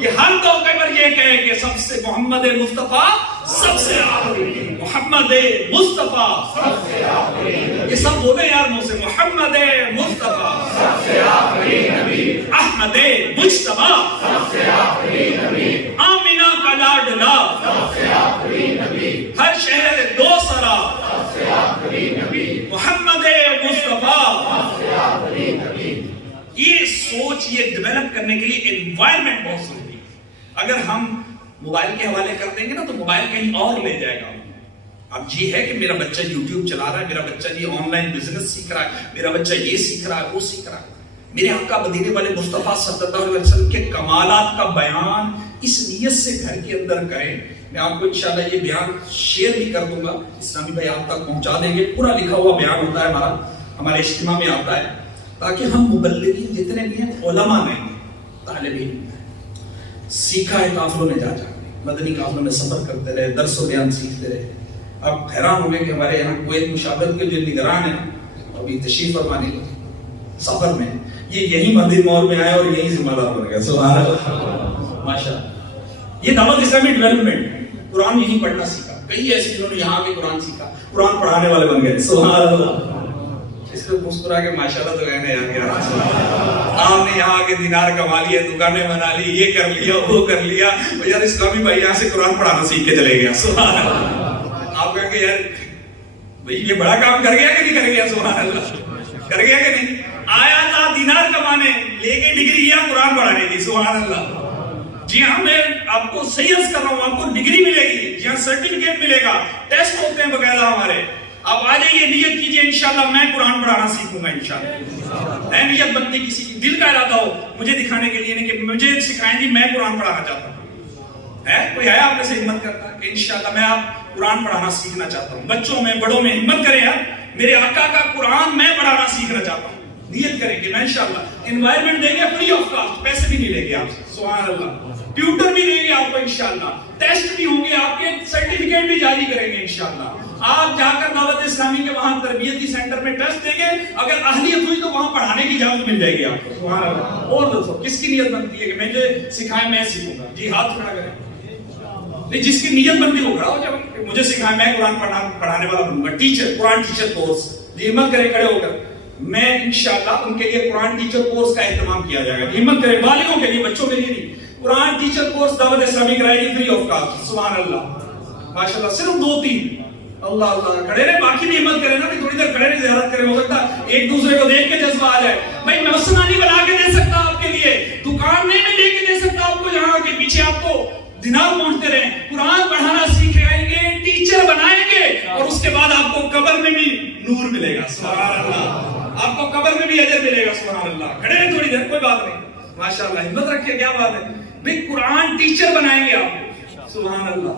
یہ ہر موقع پر یہ کہے کہ سب سے محمد مصطفیٰ سب سے آخری، محمد مصطفیٰ سب سے آخری. یہ سب بولے یار منہ سے، محمد مصطفیٰ سب سے آخری نبی، احمد مجتبیٰ سب سے آخری نبی، آمینہ کا لاڈلا سب سے آخری نبی، ہر شہر دوسرا سب سے آخری نبی، محمد مصطفیٰ سب سے آخری نبی. یہ سوچ یہ ڈیولپ کرنے کے لیے انوائرمنٹ بہت ضروری ہے. اگر ہم موبائل کے حوالے کر دیں گے نا تو موبائل کہیں اور لے جائے گا. اب یہ ہے کہ میرا بچہ یوٹیوب چلا رہا ہے، میرا بچہ یہ آن لائن بزنس سیکھ رہا ہے، میرا بچہ یہ سیکھ رہا ہے، وہ سیکھ رہا ہے. میرے آقا مدینے والے مصطفیٰ صلی اللہ علیہ وسلم کے کمالات کا بیان اس نیت سے گھر کے اندر کریں. میں آپ کو انشاءاللہ یہ بیان شیئر بھی کر دوں گا، اسلامی بھائی آپ تک پہنچا دیں گے. پورا لکھا ہوا بیان ہوتا ہے ہمارے اجتماع میں آتا ہے، تاکہ ہم مبلغین جتنے بھی ہیں، علماء نہیں، طالب علم سیکھا ہے قافلوں میں جا جا کے. مدنی قافلوں میں سفر کرتے رہے, درس و بیان سیکھتے رہے. آپ حیران ہوں گے کہ ہمارے یہاں کویت مشاورت کے جو نگران ہیں ابھی تشریف فرمانے سفر میں, یہ یہی مدنی ماحول میں آئے اور یہی ذمہ دار بن گئے. سبحان اللہ, ماشاءاللہ. یہ دعوت اسلامی ڈیولپمنٹ, قرآن یہی پڑھنا سیکھا. کئی ایسے جنہوں نے یہاں آ کے قرآن سیکھا, قرآن پڑھانے والے بن گئے. سبحان اللہ. اس کو مسکرا کے ماشاءاللہ تو کہنے یار آپ نے یہاں کے دینار کما لیے, دکانیں بنا لی, یہ کر لیا, وہ کر لیا. یار اسلامی بھائی یہاں سے قرآن پڑھانا سیکھ کے چلے گیا. سبحان اللہ. آپ کہیں گے یار بھائی یہ بڑا کام کر گیا کہ نہیں کر گیا؟ سبحان اللہ, کر گیا کہ نہیں؟ آیا تھا دینار کمانے, لے کے ڈگری یا قرآن پڑھانے کی. سبحان اللہ. جی ہاں, میں آپ کو صحیح عرض کر رہا ہوں, آپ کو ڈگری ملے گی, جی ہاں سرٹیفکیٹ ملے گا, ٹیسٹ ہوتے ہیں باقاعدہ ہمارے. آپ آ جائیے, نیت کیجئے انشاءاللہ میں قرآن پڑھانا سیکھوں گا انشاءاللہ. اے نیت بنتی کسی کی دل کا ارادہ ہو مجھے دکھانے کے لیے نہیں کہ مجھے سکھائیں جی میں قرآن پڑھانا چاہتا ہوں, ہے کوئی ہے آپ میں سے ہمت کرتا کہ انشاءاللہ میں آپ قرآن پڑھانا سیکھنا چاہتا ہوں. بچوں میں بڑوں میں ہمت کریں یار, میرے آقا کا قرآن میں پڑھانا سیکھنا چاہتا ہوں. نیت کریں کہ میں انشاءاللہ انوائرمنٹ دیں گے فری آف کاسٹ, پیسے بھی نہیں لیں گے آپ سے. سبحان اللہ. ٹیوٹر بھی دیں گے آپ کو انشاءاللہ, ٹیسٹ بھی ہوں گے آپ کے, سرٹیفکیٹ بھی جاری کریں گے انشاءاللہ. آپ جا کر دعوت اسلامی کے وہاں تربیتی سینٹر میں ٹیسٹ دیں گے, اگر اہلیت ہوئی تو وہاں پڑھانے کی اجازت مل جائے گی آپ کو. سبحان اللہ. اور دوستو کس کی نیت بنتی ہے کہ مجھے سکھائیں میں سیکھوں گا؟ جی ہاتھ کھڑا کریں. جس کی نیت بنتی وہ کھڑا ہو جائے, مجھے سکھائیں میں قرآن پڑھانے والا بنوں گا. ٹیچر, قرآن ٹیچر کورس, جی ہمت کرے کھڑے ہو کر. میں انشاءاللہ ان کے لیے قرآن ٹیچر کورس کا اہتمام کیا جائے گا. ہمت کرے, بالغوں کے لیے, بچوں کے لیے نہیں. قرآن ٹیچر کورس دعوت اسلامی کرائے گی فری آف کاسٹ. سبحان اللہ, ماشاءاللہ. صرف 2-3 اللہ اللہ کھڑے رہے, باقی بھی ہمت کرے نا کہ تھوڑی دیر کھڑے رہے, زیارت کرے. ہو سکتا ایک دوسرے کو دیکھ کے جذبہ آ جائے. بھائی میں مسئلہ نہیں بنا کے دے سکتا آپ کے لیے, دکان نہیں میں لے کے دے سکتا آپ کو جہاں کے پیچھے آپ کو دینار پہنچتے رہے. قرآن پڑھانا سیکھائیں گے, ٹیچر بنائیں گے, اور اس کے بعد آپ کو قبر میں بھی نور ملے گا. سبحان اللہ. آپ کو قبر میں بھی اجر ملے گا. سبحان اللہ. کھڑے رہے تھوڑی دیر, کوئی بات نہیں. ماشاءاللہ ہمت رکھیے, کیا بات ہے بھئی, قرآن ٹیچر بنائیں گے آپ کو. سبحان اللہ,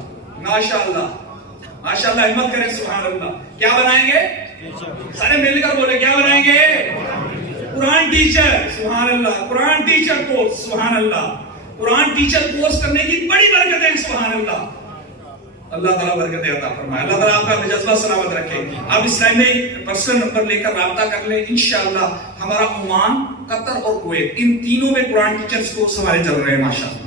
ماشاءاللہ, ماشاءاللہ. ہمت کریں. سبحان اللہ. کیا بنائیں گے؟ سارے مل کر بولے کیا بنائیں گے؟ قرآن ٹیچر. سبحان اللہ. قرآن ٹیچر کورس. سبحان اللہ. قرآن ٹیچر کورس کرنے کی بڑی برکت ہے. سبحان اللہ. اللہ تعالیٰ برکت عطا فرمائے. اللہ تعالیٰ آپ کا جذبہ سلامت رکھے. آپ اس ٹائم میں پرسنل نمبر لے کر رابطہ کر لیں. انشاءاللہ ہمارا عمان, قطر اور کویت, ان تینوں میں قرآن ٹیچرز کورس ہمارے چل رہے ہیں. ماشاءاللہ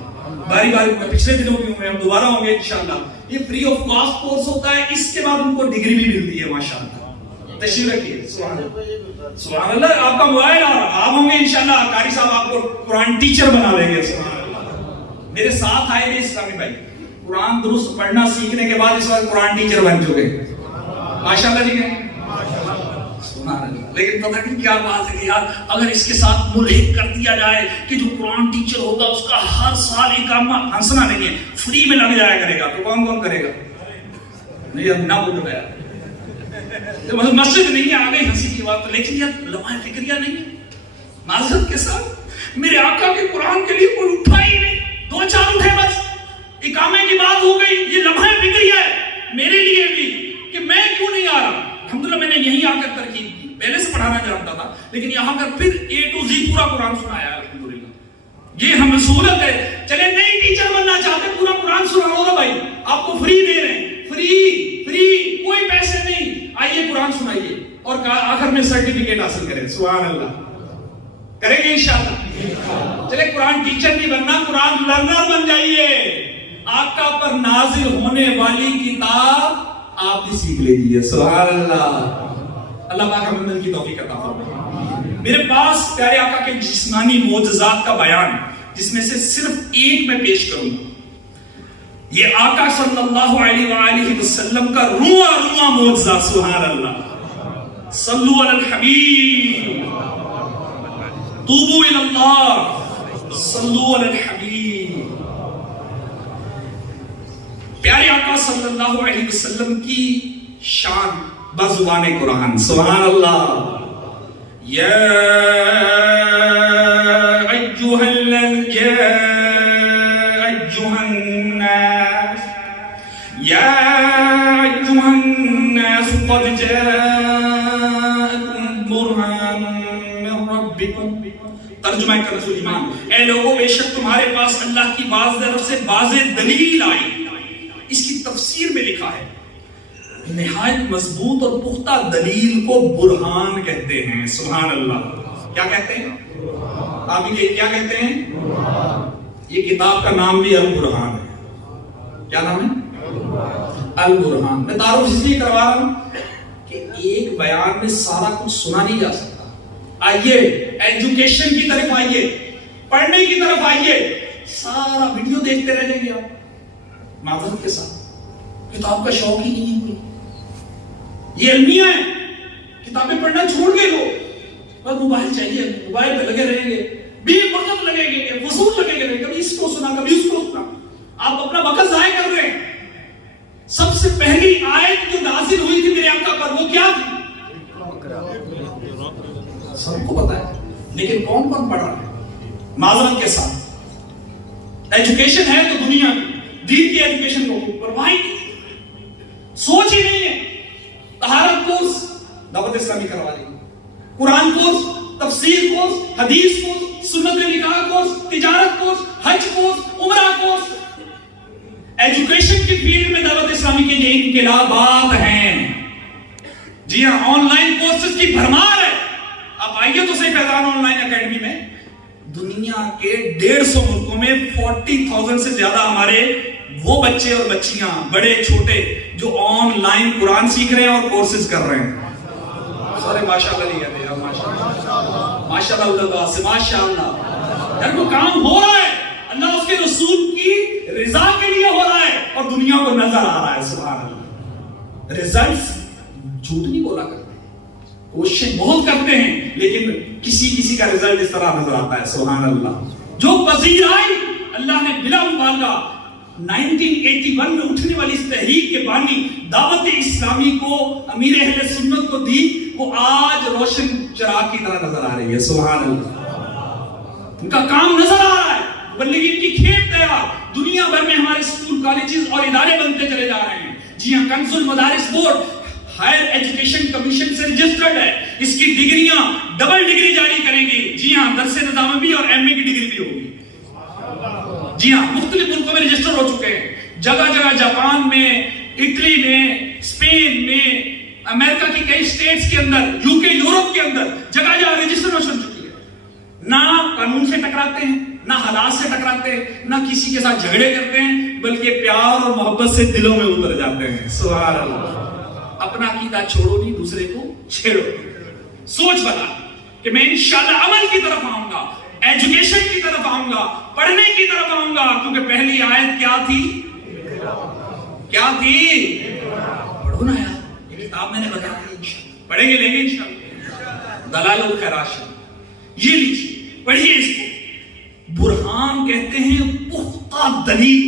باری باری پچھلے دنوں بھی ہوئے, ہم دوبارہ ہوں گے انشاءاللہ. یہ فری آف کاسٹ کورس ہوتا ہے, اس کے بعد ان کو ڈگری بھی ملتی ہے. ماشاءاللہ. تشریف رکھیے. سبحان اللہ. سبحان اللہ. آپ کا موبائل آ رہا, آپ ہوں گے انشاءاللہ, قاری صاحب آپ کو قرآن ٹیچر بنا دیں گے. سبحان اللہ. میرے ساتھ آئے تھے اسلامی بھائی, قرآن درست پڑھنا سیکھنے کے بعد اس وقت قرآن ٹیچر بن چکے. ماشاءاللہ جی. لیکن پتہ نہیں کیا بات ہے کہ یار اگر اس کے ساتھ ملحق کر دیا جائے کہ جو قرآن ٹیچر ہوگا اس کا ہر سال اقامہ, ہنسنا نہیں ہے, فری میں لگ جایا کرے گا, تو کون کون کرے گا؟ نہیں اب نہ بول گیا, مسجد نہیں ہے, آگے ہنسی کی بات. لیکن یہ لمحہ فکریہ نہیں ہے. معذرت کے ساتھ میرے آقا کے قرآن کے لیے کوئی اٹھا ہی نہیں, 2-4 اٹھے بس, اقامے کی بات ہو گئی. یہ لمحہ فکریہ ہے میرے لیے بھی کہ میں کیوں نہیں آ رہا. الحمدللہ میں نے یہیں آ کر ترکیب کی, پہلے سے پڑھانا جانتا تھا لیکن یہاں کر پھر A to Z پورا قرآن سنایا ہے. الحمدللہ یہ ہمیں سہولت ہے. چلے نہیں ٹیچر بننا چاہتے, پورا قرآن سنا لو نا بھائی, آپ کو فری دے رہے ہیں. فری, کوئی پیسے نہیں. آئیے قرآن سنائیے اور آخر میں سرٹیفکیٹ حاصل کریں. سبحان اللہ. کریں گے انشاءاللہ. چلے قرآن ٹیچر نہیں بننا, قرآن لرنر بن جائیے. آقا پر نازل ہونے والی کتاب آپ بھی سیکھ لیجیے. سبحان اللہ. اللہ پاک ہمیں عمل کی توفیق عطا فرمائے. میرے پاس پیارے آقا کے جسمانی معجزات کا بیان, جس میں سے صرف ایک میں پیش کروں. یہ آقا صلی اللہ علیہ وآلہ وسلم کا رواں معجزہ. سبحان اللہ. صلو علی الحبیب, توبو الی اللہ, صلو علی الحبیب. پیارے آقا صلی اللہ علیہ وسلم کی شان بزبان قرآن. سبحان اللہ. یا ایھا الناس, یا ایھا الناس قد جاءکم برہان من ربکم ترجمہ کنز ایمان، اے لوگوں بے شک تمہارے پاس اللہ کی طرف سے واضح دلیل آئی. اس کی تفسیر میں لکھا ہے نہایت مضبوط اور پختہ دلیل کو برہان کہتے ہیں. سبحان اللہ. کیا کہتے ہیں؟ آپ یہ کیا کہتے ہیں؟ یہ کتاب کا نام بھی البرہان ہے. کیا نام ہے؟ البرہان. میں تعارف اس لیے کروا رہا ہوں کہ ایک بیان میں سارا کچھ سنا نہیں جا سکتا. آئیے ایجوکیشن کی طرف آئیے، پڑھنے کی طرف آئیے. سارا ویڈیو دیکھتے رہ جائیں گے آپ معذرت کے ساتھ. کتاب کا شوق ہی نہیں ہے کوئی. یہ المیہ ہے، کتابیں پڑھنا چھوڑ گئے لوگ. بس موبائل چاہیے، موبائل پہ لگے رہیں گے، بے وقت لگے گے، فضول لگے گے، کبھی اس کو سنا کبھی اس کو سنا. آپ اپنا وقت ضائع کر رہے ہیں. سب سے پہلی آیت جو نازل ہوئی تھی میرے آقا پر وہ کیا تھی؟ سب کو پتا ہے، لیکن کون کون پڑھ رہا ہے؟ معذرت کے ساتھ ایجوکیشن ہے تو دنیا دین کی ایجوکیشن کو پرواہ نہیں، سوچ ہی نہیں ہے. طہارت کورس دعوت اسلامی کروا لی، قرآن کورس، تفسیر کورس، حدیث کورس، سنت نکاح کورس، تجارت کورس، حج کورس، عمرہ کورس. ایجوکیشن کی فیلڈ میں دعوت اسلامی کے یہ انقلابات ہیں. جی ہاں، آن لائن کورسز کی بھرمار ہے. آپ آئیے تو صحیح فیضان آن لائن اکیڈمی میں. دنیا کے 150 ملکوں میں 40,000 سے زیادہ ہمارے وہ بچے اور بچیاں بڑے چھوٹے جو آن لائن قرآن سیکھ رہے ہیں اور کورسز کر رہے ہیں. سارے ماشاءاللہ نہیں کہتے ہیں، ماشاءاللہ اللہ سے ماشاءاللہ. یار وہ کام ہو رہا ہے، اللہ اس کے رسول کی رضا کے لیے ہو رہا ہے اور دنیا کو نظر آ رہا ہے. سبحان اللہ. ریزلٹس جھوٹ نہیں بولا کرتے، کوشش بہت کرتے ہیں لیکن کسی کا رزلٹ اس طرح نظر آتا ہے. سبحان اللہ. جو پذیر آئی اللہ نے بلا مبالغہ 1981 میں اٹھنے والی اس تحریک کے بانی دعوت اسلامی کو امیر اہل سنت کو دی، وہ آج روشن چراغ کی طرح نظر آ رہی ہے. سبحان اللہ. ان کا کام نظر آ رہا ہے. بلکہ کی کھیت تیار دنیا بھر میں ہمارے اسکول، کالجز اور ادارے بنتے چلے جا رہے ہیں. جی ہاں، کنز المدارس بورڈ ہائر ایجوکیشن کمیشن سے رجسٹرڈ ہے. اس کی ڈگریاں ڈبل ڈگری جاری کریں گی. جی ہاں، درس نظام بھی اور ایم اے کی ڈگری بھی ہوگی. جی ہاں، مختلف ملکوں میں رجسٹر ہو چکے ہیں. جگہ جگہ جاپان میں، اٹلی میں، اسپین میں، امریکہ کی کئی اسٹیٹس کے اندر، یو کے، یورپ کے اندر جگہ جگہ رجسٹر ہو چکی ہے. نہ قانون سے ٹکراتے ہیں، نہ حالات سے ٹکراتے ہیں، نہ کسی کے ساتھ جھگڑے کرتے ہیں، بلکہ پیار اور محبت سے دلوں میں اتر جاتے ہیں. سبحان اللہ. اپنا عقیدہ چھوڑو نہیں، دوسرے کو چھیڑو. سوچ بنا کہ میں انشاءاللہ عمل کی طرف آؤں گا، ایجوکیشن کی طرف آؤں گا، پڑھنے کی طرف آؤں گا. کیونکہ پہلی آیت کیا تھی؟ کیا تھی؟ پڑھو نا یار، یہ کتاب میں نے بتا دی. پڑھیں گے، لیں گے انشاءاللہ. دلائل الخیرات یہ لیجیے، پڑھیے اس کو. برہان کہتے ہیں پختہ دلیل.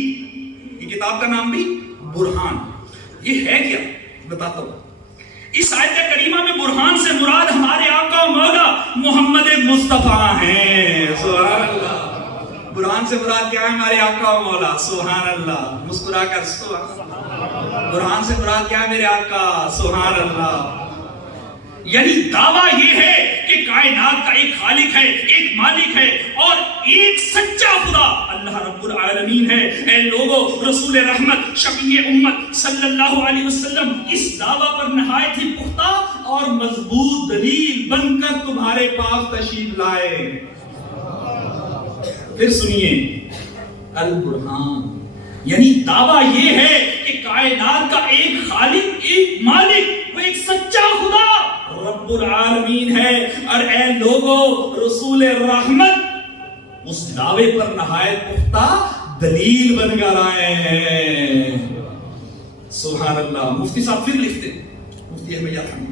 یہ کتاب کا نام بھی برہان. یہ ہے کیا بتاتا ہوں. اس آیت کریمہ میں برہان سے مراد ہمارے آقا و مولا محمد مصطفیٰ ہیں. سبحان اللہ. برہان سے مراد کیا ہے؟ ہمارے آقا و مولا. سبحان اللہ. مسکرا کر سبحان اللہ. برہان سے مراد کیا ہے؟ میرے آقا. سبحان اللہ. یعنی دعویٰ یہ ہے کہ کائنات کا ایک خالق ہے، ایک مالک ہے اور ایک سچا خدا اللہ رب العالمین ہے. اے لوگوں، رسول رحمت شفیع امت صلی اللہ علیہ وسلم اس دعویٰ پر نہایت ہی پختہ اور مضبوط دلیل بن کر تمہارے پاس تشریف لائے. پھر سنیے، البرہان یعنی دعویٰ یہ ہے کہ کائنات کا ایک خالق، ایک مالک، وہ ایک سچا خدا رب العالمین ہے. اور اے لوگوں، رسول رحمت اس دعوے پر نہایت پختہ دلیل بن کر آئے ہیں. سبحان اللہ. مفتی صاحب پھر لکھتے ہیں، مفتی احمد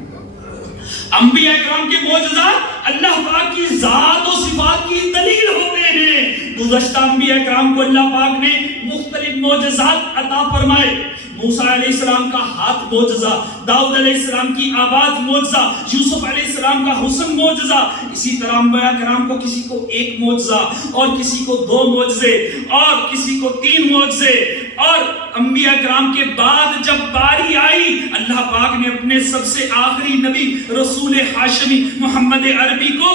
انبیاء اکرام کے معجزات اللہ پاک کی ذات و صفات کی دلیل ہوتے ہیں. گزشتہ انبیاء اکرام کو اللہ پاک نے مختلف معجزات عطا فرمائے. موسیٰ علیہ السلام کا ہاتھ معجزہ، داؤد علیہ السلام کی آواز معجزہ، یوسف علیہ السلام کا حسن معجزہ. اسی طرح انبیاء کرام کو کسی کو ایک معجزہ اور کسی کو 2 معجزے اور کسی کو 3 معجزے. اور انبیاء کرام کے بعد جب باری آئی، اللہ پاک نے اپنے سب سے آخری نبی رسول ہاشمی محمد عربی کو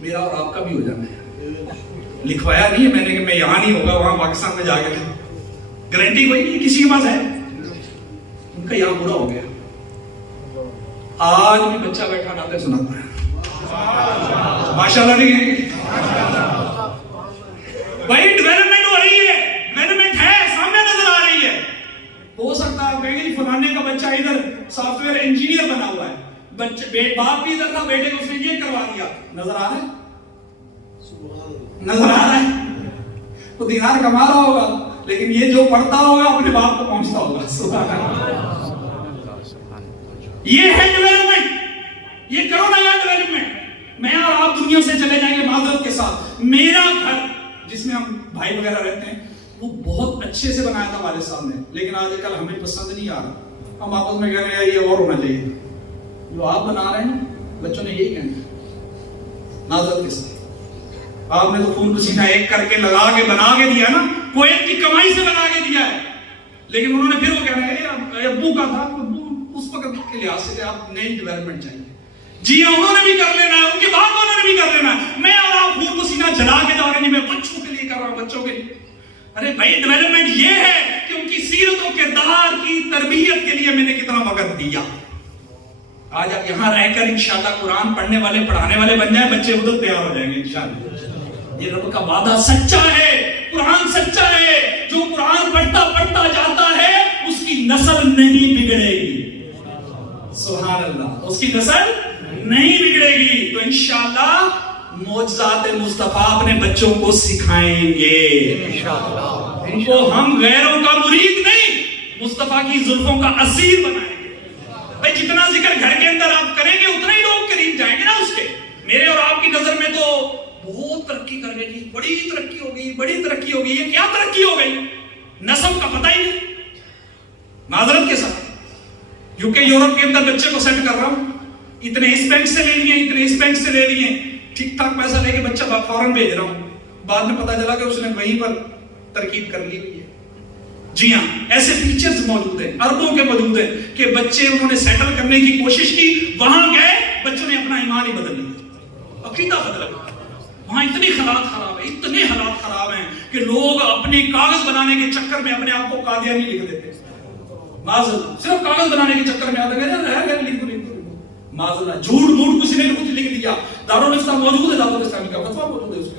میرا اور آپ کا بھی ہو جانا ہے. لکھوایا نہیں ہے میں نے کہ میں یہاں نہیں ہوگا وہاں پاکستان میں جا کے, گارنٹی کوئی نہیں کسی کے پاس ہے. ان کا یہاں برا ہو گیا. آج بھی بچہ بیٹھا ناطے سناتا ہے, ماشاءاللہ نہیں ہے بھائی. ڈیولپمنٹ ہو رہی ہے, ڈیولپمنٹ ہے, سامنے نظر آ رہی ہے. ہو سکتا ہے آپ کہیں گے فلانے کا بچہ ادھر سافٹ ویئر انجینئر بنا ہوا ہے, باپ بھی ادھر تھا, بیٹے کو اس نے یہ کروا دیا. نظر آ رہا ہے, نظر آ رہا ہے. وہ دینار کما رہا ہوگا لیکن یہ جو پڑھتا ہوگا اپنے باپ کو پہنچتا ہوگا. سبحان اللہ. یہ ہے ڈیولپمنٹ. یہ کرو نا یار ڈیولپمنٹ. میں اور آپ دنیا سے چلے جائیں گے معذرت کے ساتھ. میرا گھر جس میں ہم بھائی وغیرہ رہتے ہیں وہ بہت اچھے سے بنایا تھا والد صاحب نے, لیکن آج کل ہمیں پسند نہیں آ رہا. ہم آپس میں کہہ رہے ہیں یہ اور ہونا چاہیے. جو آپ بنا رہے ہیں بچوں نے یہی کہنا. معذرت کے ساتھ آپ نے تو خون پسینہ ایک کر کے لگا کے بنا کے دیا نا, کویت کی کمائی سے بنا کے دیا ہے, لیکن انہوں نے پھر وہ کہنا ہے ابو کا تھا, اس وقت کے لحاظ سے آپ نئی ڈیولپمنٹ چاہیے. جی ہاں انہوں نے بھی کر لینا ہے, ان کے بعد انہوں نے بھی کر لینا ہے. میں اور آپ خون پسینہ جلا کے جا رہے ہیں, میں بچوں کے لیے کر رہا ہوں, بچوں کے لیے. ارے بھائی ڈیولپمنٹ یہ ہے کہ ان کی سیرت و کردار کی تربیت کے لیے میں نے کتنا وقت دیا. آج آپ یہاں رہ کر انشاءاللہ قرآن پڑھنے والے پڑھانے والے بن جائیں, بچے ادھر تیار ہو جائیں گے انشاءاللہ. یہ رب کا وعدہ سچا ہے, قرآن سچا ہے. جو قرآن پڑھتا پڑھتا جاتا ہے اس کی نسل نہیں بگڑے گی. سبحان اللہ, اس کی نسل نہیں بگڑے گی. تو انشاءاللہ معجزات مصطفیٰ اپنے بچوں کو سکھائیں گے انشاءاللہ. ہم غیروں کا مرید نہیں, مصطفیٰ کی زلفوں کا اسیر بنائیں گے. بھائی جتنا ذکر گھر کے اندر آپ کریں گے اتنا ہی لوگ قریب جائیں گے نا اس کے. میرے اور آپ کی نظر میں تو بہت ترقی کر گئی, بڑی ترقی ہو گئی, بڑی ترقی ہو گئی. یہ کیا ترقی ہو گئی, نسب کا پتہ ہی نہیں. معذرت کے ساتھ یوکے یورپ کے اندر بچے کو سیٹ کر رہا ہوں, اتنے اس بینک سے لے لیے, اتنے اس بینک سے لے لیے, ٹھیک ٹھاک پیسہ لے کے بچہ فوراً بھیج رہا ہوں. بعد میں پتا چلا کہ اس نے وہیں پر ترکیب کر لی ہوئی ہے. جی ہاں ایسے ٹیچرز موجود ہیں, اربوں کے موجود ہیں کہ بچے انہوں نے سیٹل کرنے کی کوشش کی, وہاں گئے بچوں نے اپنا ایمان ہی بدل لیا, عقیدہ بدل گیا. وہاں اتنے حالات خراب ہیں کہ لوگ اپنے کاغذ بنانے کے چکر میں اپنے آپ کو قادیانی لکھ دیتے. صرف کاغذ بنانے کے چکر میں آتے ہیں, معذرت جھوٹ موٹ کچھ نے کچھ لکھ دیا. دارالفتہ موجود ہے, دارالاسلامی کا فتویٰ موجود ہے, اس کے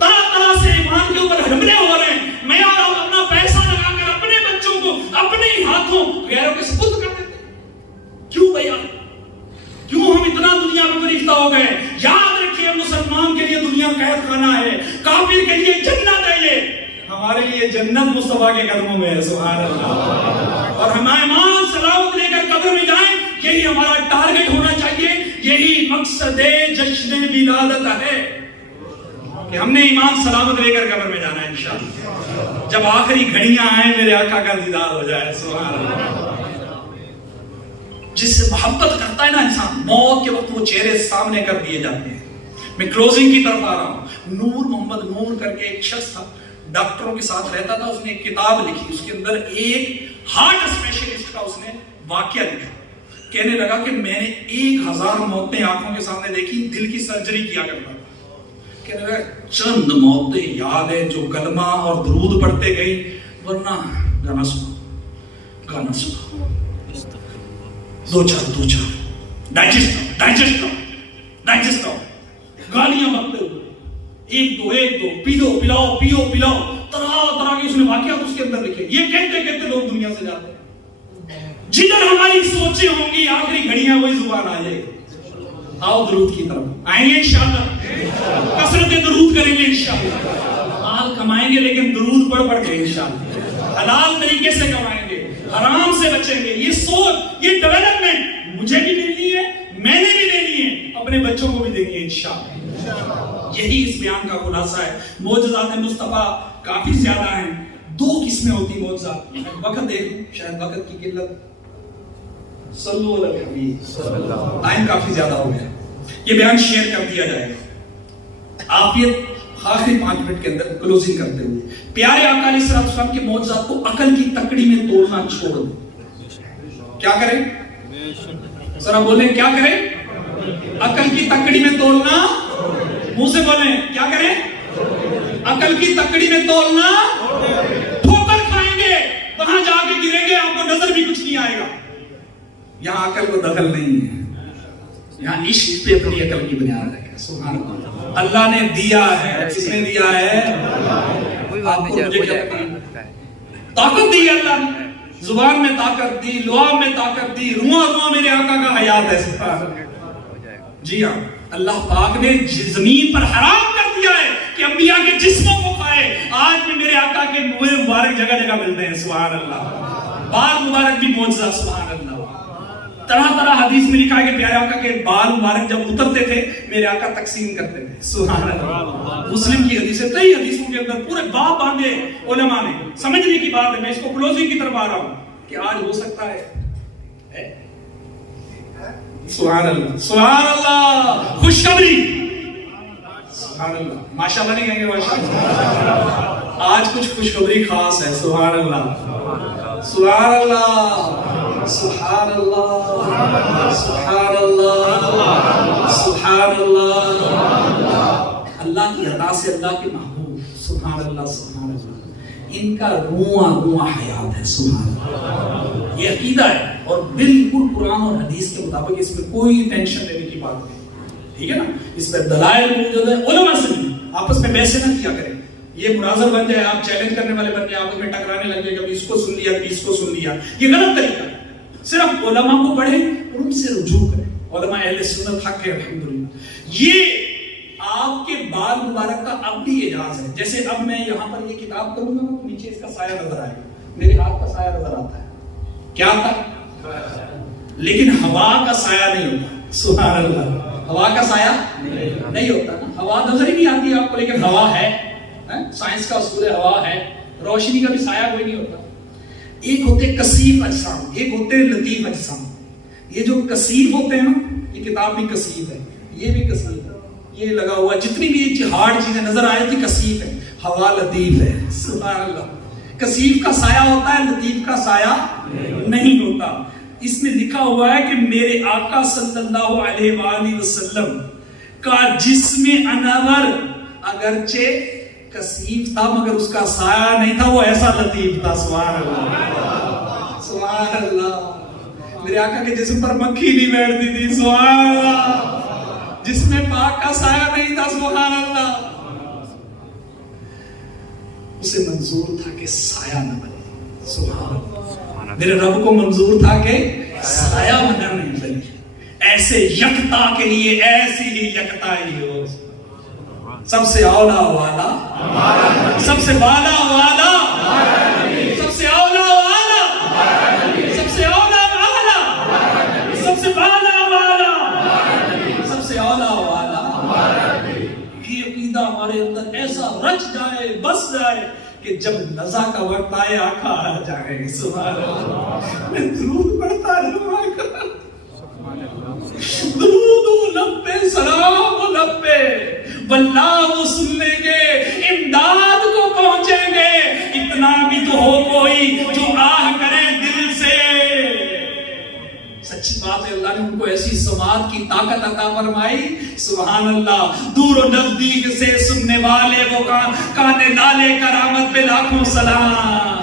طرح طرح سے ایمان کے اوپر حملے ہو رہے ہیں. میں اور آپ اپنا پیسہ لگا کر اپنے بچوں کو اپنے ہی ہاتھوں غیروں کے سپرد کر دیتے. کیوں بھیا, کیوں ہم اتنا دنیا میں فریفتہ ہو گئے؟ یاد رکھیے مسلمان کے لیے دنیا قید خانہ ہے, کافر کے لیے جنت ہے. یہ ہمارے لیے جنت مصطفیٰ کے قدموں میں ہے. سبحان اللہ. اور ہم ایمان سلامت لے کر قبر میں جائیں, یہی ہمارا ٹارگٹ ہونا چاہیے, یہی مقصد جشن ولادت ہے کہ ہم نے ایمان سلامت لے کر قبر میں جانا ہے انشاءاللہ. جب آخری گھڑیاں آئیں میرے آقا کا دیدار ہو جائے. سبحان اللہ. جس سے محبت کرتا ہے نا انسان, موت کے وقت وہ چہرے سامنے کر دیے جاتے ہیں. میں کلوزنگ کی طرف آ رہا ہوں. نور محمد نور کر کے ایک شخص تھا, ڈاکٹروں کے ساتھ رہتا تھا. اس نے ایک کتاب لکھی, اس کے اندر ایک ہارٹ اسپیشلسٹ کا اس نے واقعہ لکھا. کہنے لگا کہ میں نے 1000 موتیں آنکھوں کے سامنے دیکھی, دل کی سرجری کیا کرتا تھا. کہنے لگا چند موتیں یاد ہیں جو کلمہ اور درود پڑھتے گئی, ورنہ گانا سنا دو چار ڈائجسٹ گالیاں بکتے ہوئے, ایک دو پلاؤ طرح طرح کے اس نے واقعات اس کے اندر لکھے. یہ کہتے لوگ دنیا سے جاتے ہیں. جدھر ہماری سوچیں ہوں گی آخری گھڑیاں وہی زبان آ جائے گی. آؤ درود کی طرف آئیں گے انشاءاللہ, کثرت درود کریں گے انشاءاللہ. مال کمائیں گے لیکن درود پڑھ کے انشاءاللہ. حلال طریقے سے کمائیں گے, حرام سے بچیں گے. یہ سوچ, یہ ڈیولپمنٹ مجھے بھی لینی ہے, میں نے بھی لینی ہے, اپنے بچوں کو بھی دینی ہے انشاءاللہ. یہی اس بیان کا خلاصہ ہے. معجزات مصطفیٰ کافی زیادہ ہیں. 2 قسمیں ہوتی معجزات. وقت دیکھیں, شاید وقت کی قلت, صلو علی الحبیب, ٹائم کافی زیادہ ہو گیا. یہ بیان شیئر کر دیا جائے گا. آخری 5 منٹ کے اندر کلوزنگ کرتے ہوئے, پیارے آقا علیہ السلام کے معجزات کو عقل کی تکڑی میں تولنا چھوڑ دیں. کیا کریں ذرا بولیں, کیا کریں؟ عقل کی تکڑی میں تولنا منہ سے بولیں کیا کریں؟ عقل کی تکڑی میں تولنا ٹھوکر کھائیں گے, وہاں جا کے گریں گے, آپ کو نظر بھی کچھ نہیں آئے گا. یہاں عقل کو دخل نہیں ہے, یہاں عشق پہ اپنی عقل کی بنیاد ہے. سبحان اللہ, اللہ نے دیا ہے. کس نے دیا ہے؟ آپ کو مجھے کیا طاقت دی ہے اللہ نے, زبان میں طاقت دی, لعاب میں طاقت دی, رواں رواں میرے آقا کا حیات ہے. سبحان اللہ. جی ہاں, اللہ پاک نے زمین پر حرام کر دیا ہے کہ انبیاء کے جسموں کو کھائے. آج بھی میرے آقا کے منہ مبارک جگہ جگہ ملتے ہیں. سبحان اللہ. بال مبارک بھی معجزہ. سبحان اللہ. طرح طرح حدیث میں لکھا ہے کہ پیارے آقا کے بال مبارک جب اترتے تھے میرے آقا تقسیم کرتے تھے. سبحان اللہ. مسلم کی حدیث ہے, کئی حدیثوں کے اندر پورے باب باندھے علماء نے. سمجھنے کی بات ہے, میں اس کو کلوزنگ کی طرف آ رہا ہوں کہ آج ہو سکتا ہے. سبحان اللہ, سبحان اللہ, خوشخبری. سبحان اللہ, ماشاءاللہ نہیں کہیں گے ماشاءاللہ. آج کچھ خوشخبری خاص ہے. سبحان اللہ, سبحان اللہ, سبحان اللہ, سبحان اللہ, سبحان اللہ. اللہ کی عطا سے اللہ کے محبوب. سبحان اللہ, سبحان اللہ. ان کا رواں رواں حیات ہے. سبحان اللہ. یہ عقیدہ ہے اور بالکل قرآن اور حدیث کے مطابق, اس میں کوئی ٹینشن لینے کی بات نہیں. ٹھیک ہے نا, اس میں دلائل موجود ہیں. علماء سے آپس میں بحث نہ کیا کریں. یہ مناظر بن جائے, آپ چیلنج کرنے والے بن جائے, آپس میں ٹکرانے لگے, کبھی اس کو سن لیا کبھی اس کو سن لیا. یہ غلط طریقہ ہے. صرف علماء کو پڑھیں اور ان سے رجوع کریں. علماء اہل سنت حق ہے الحمدللہ. یہ آپ کے بال مبارک کا اب بھی اعجاز ہے. جیسے اب میں یہاں پر یہ کتاب کروں گا تو نیچے اس کا سایہ نظر آئے گا, میرے ہاتھ کا سایہ نظر آتا ہے. کیا آتا ہے؟ لیکن ہوا کا سایہ نہیں ہوتا. سبحان اللہ. ہوا کا سایہ نہیں ہوتا نا, ہوا نظر ہی نہیں آتی آپ کو, لیکن ہوا ہے. سائنس کا اصول ہے, ہوا ہے. روشنی کا بھی سایہ کوئی نہیں ہوتا. ایک ہوتے کثیف اجسام, ایک ہوتے لطیف اجسام. یہ جو کثیف ہوتے ہیں نا, یہ کتاب بھی کثیف ہے, یہ بھی کثیف ہے, یہ لگا ہوا, جتنی بھی ہارڈ چیزیں نظر آئی تھی کثیف ہے. ہوا لطیف ہے. سبحان اللہ. کثیف کا سایہ ہوتا ہے, لطیف کا سایہ نہیں ہوتا. اس میں لکھا ہوا ہے کہ میرے آقا صلی اللہ علیہ وآلہ وسلم کا جسم انور اگرچہ کثیف تھا مگر اس کا سایہ نہیں تھا, وہ ایسا لطیف تھا. سبحان اللہ, سبحان اللہ. میرے آقا کے جسم پر مکھی نہیں بیٹھتی تھی. سبحان اللہ. جس میں پاک کا سایہ نہیں تھا. سبحان اللہ. اسے منظور تھا کہ سایہ نہ بنے. سبحان اللہ. میرے رب کو منظور تھا کہ سایہ بنا نہیں بنے. ایسے یکتا کے لیے ایسی ہی یکتائی ہو. سب سے اولا والا, سب سے بالا والا, سب سے اولا والا, سب سے اولا والا, سب سے بالا والا, سب سے اولا والا. یہ عقیدہ ہمارے اندر ایسا رچ جائے, بس جائے کہ جب نزا کا وقت آئے آقا آ جائے. سبحان اللہ. میں درود پڑھتا رہوں آقا, درود و لب پہ سلام و لب پہ, واللہ وہ سن لیں گے, امداد کو پہنچیں گے. اتنا بھی تو ہو کوئی جو آہ کرے دل سے. سچی بات ہے, اللہ نے ان کو ایسی سماعت کی طاقت عطا فرمائی. سبحان اللہ. دور و نزدیک سے سننے والے وہ کانے لالے کرامت پہ لاکھوں سلام.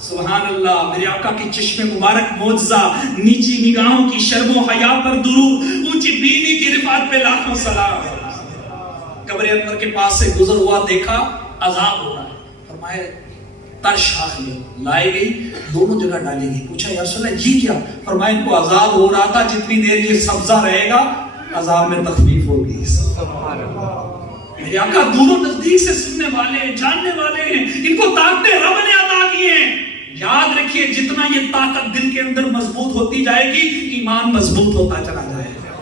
سبحان اللہ. میرے آقا کی چشم مبارک معجزہ, نیچی نگاہوں کی شرم و حیا پر درود, اونچی بینی کی رفعت پہ لاکھوں سلام. قبر انور کے پاس سے گزر ہوا, دیکھا عذاب ہو رہا ہے. فرمایا تر شاخ لائی گئی, دونوں جگہ ڈالی گئی. پوچھا یا رسول اللہ جی کیا؟ فرمایا ان کو عذاب ہو رہا تھا, جتنی دیر یہ سبزہ رہے گا عذاب میں تخفیف ہوگی. میرے آقا دور و نزدیک سے سننے والے, جاننے والے ہیں. ان کو طاقتیں رب نے عطا کی ہیں. یاد رکھیے جتنا یہ طاقت دل کے اندر مضبوط ہوتی جائے گی, ایمان مضبوط ہوتا چلا جائے گا.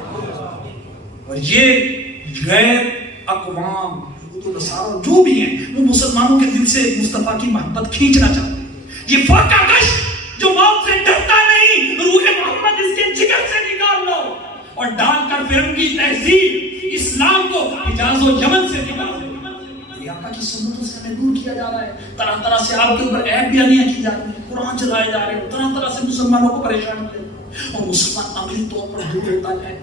اور یہ غیر اقوام جو بھی ہیں وہ مسلمانوں کے دل سے مصطفیٰ کی محبت کھینچنا چاہتے ہیں. یہ فاقہ کش جو موت سے ڈرتا نہیں, روح محمد اس کے جگر سے نکال لو اور ڈال کر فرنگی تہذیب اسلام کو حجاز و یمن سے نکال دو. یہ آقا کی سنتوں سے ہمیں دور کیا جا رہا ہے. طرح طرح سے آپ کے اوپر عیب بیانیاں کی جا رہی ہیں, قرآن چلائے جا رہے ہیں, طرح طرح سے مسلمانوں کو پریشان کیا, اور مسلمان عملی طور پر دور ہوتا جائے.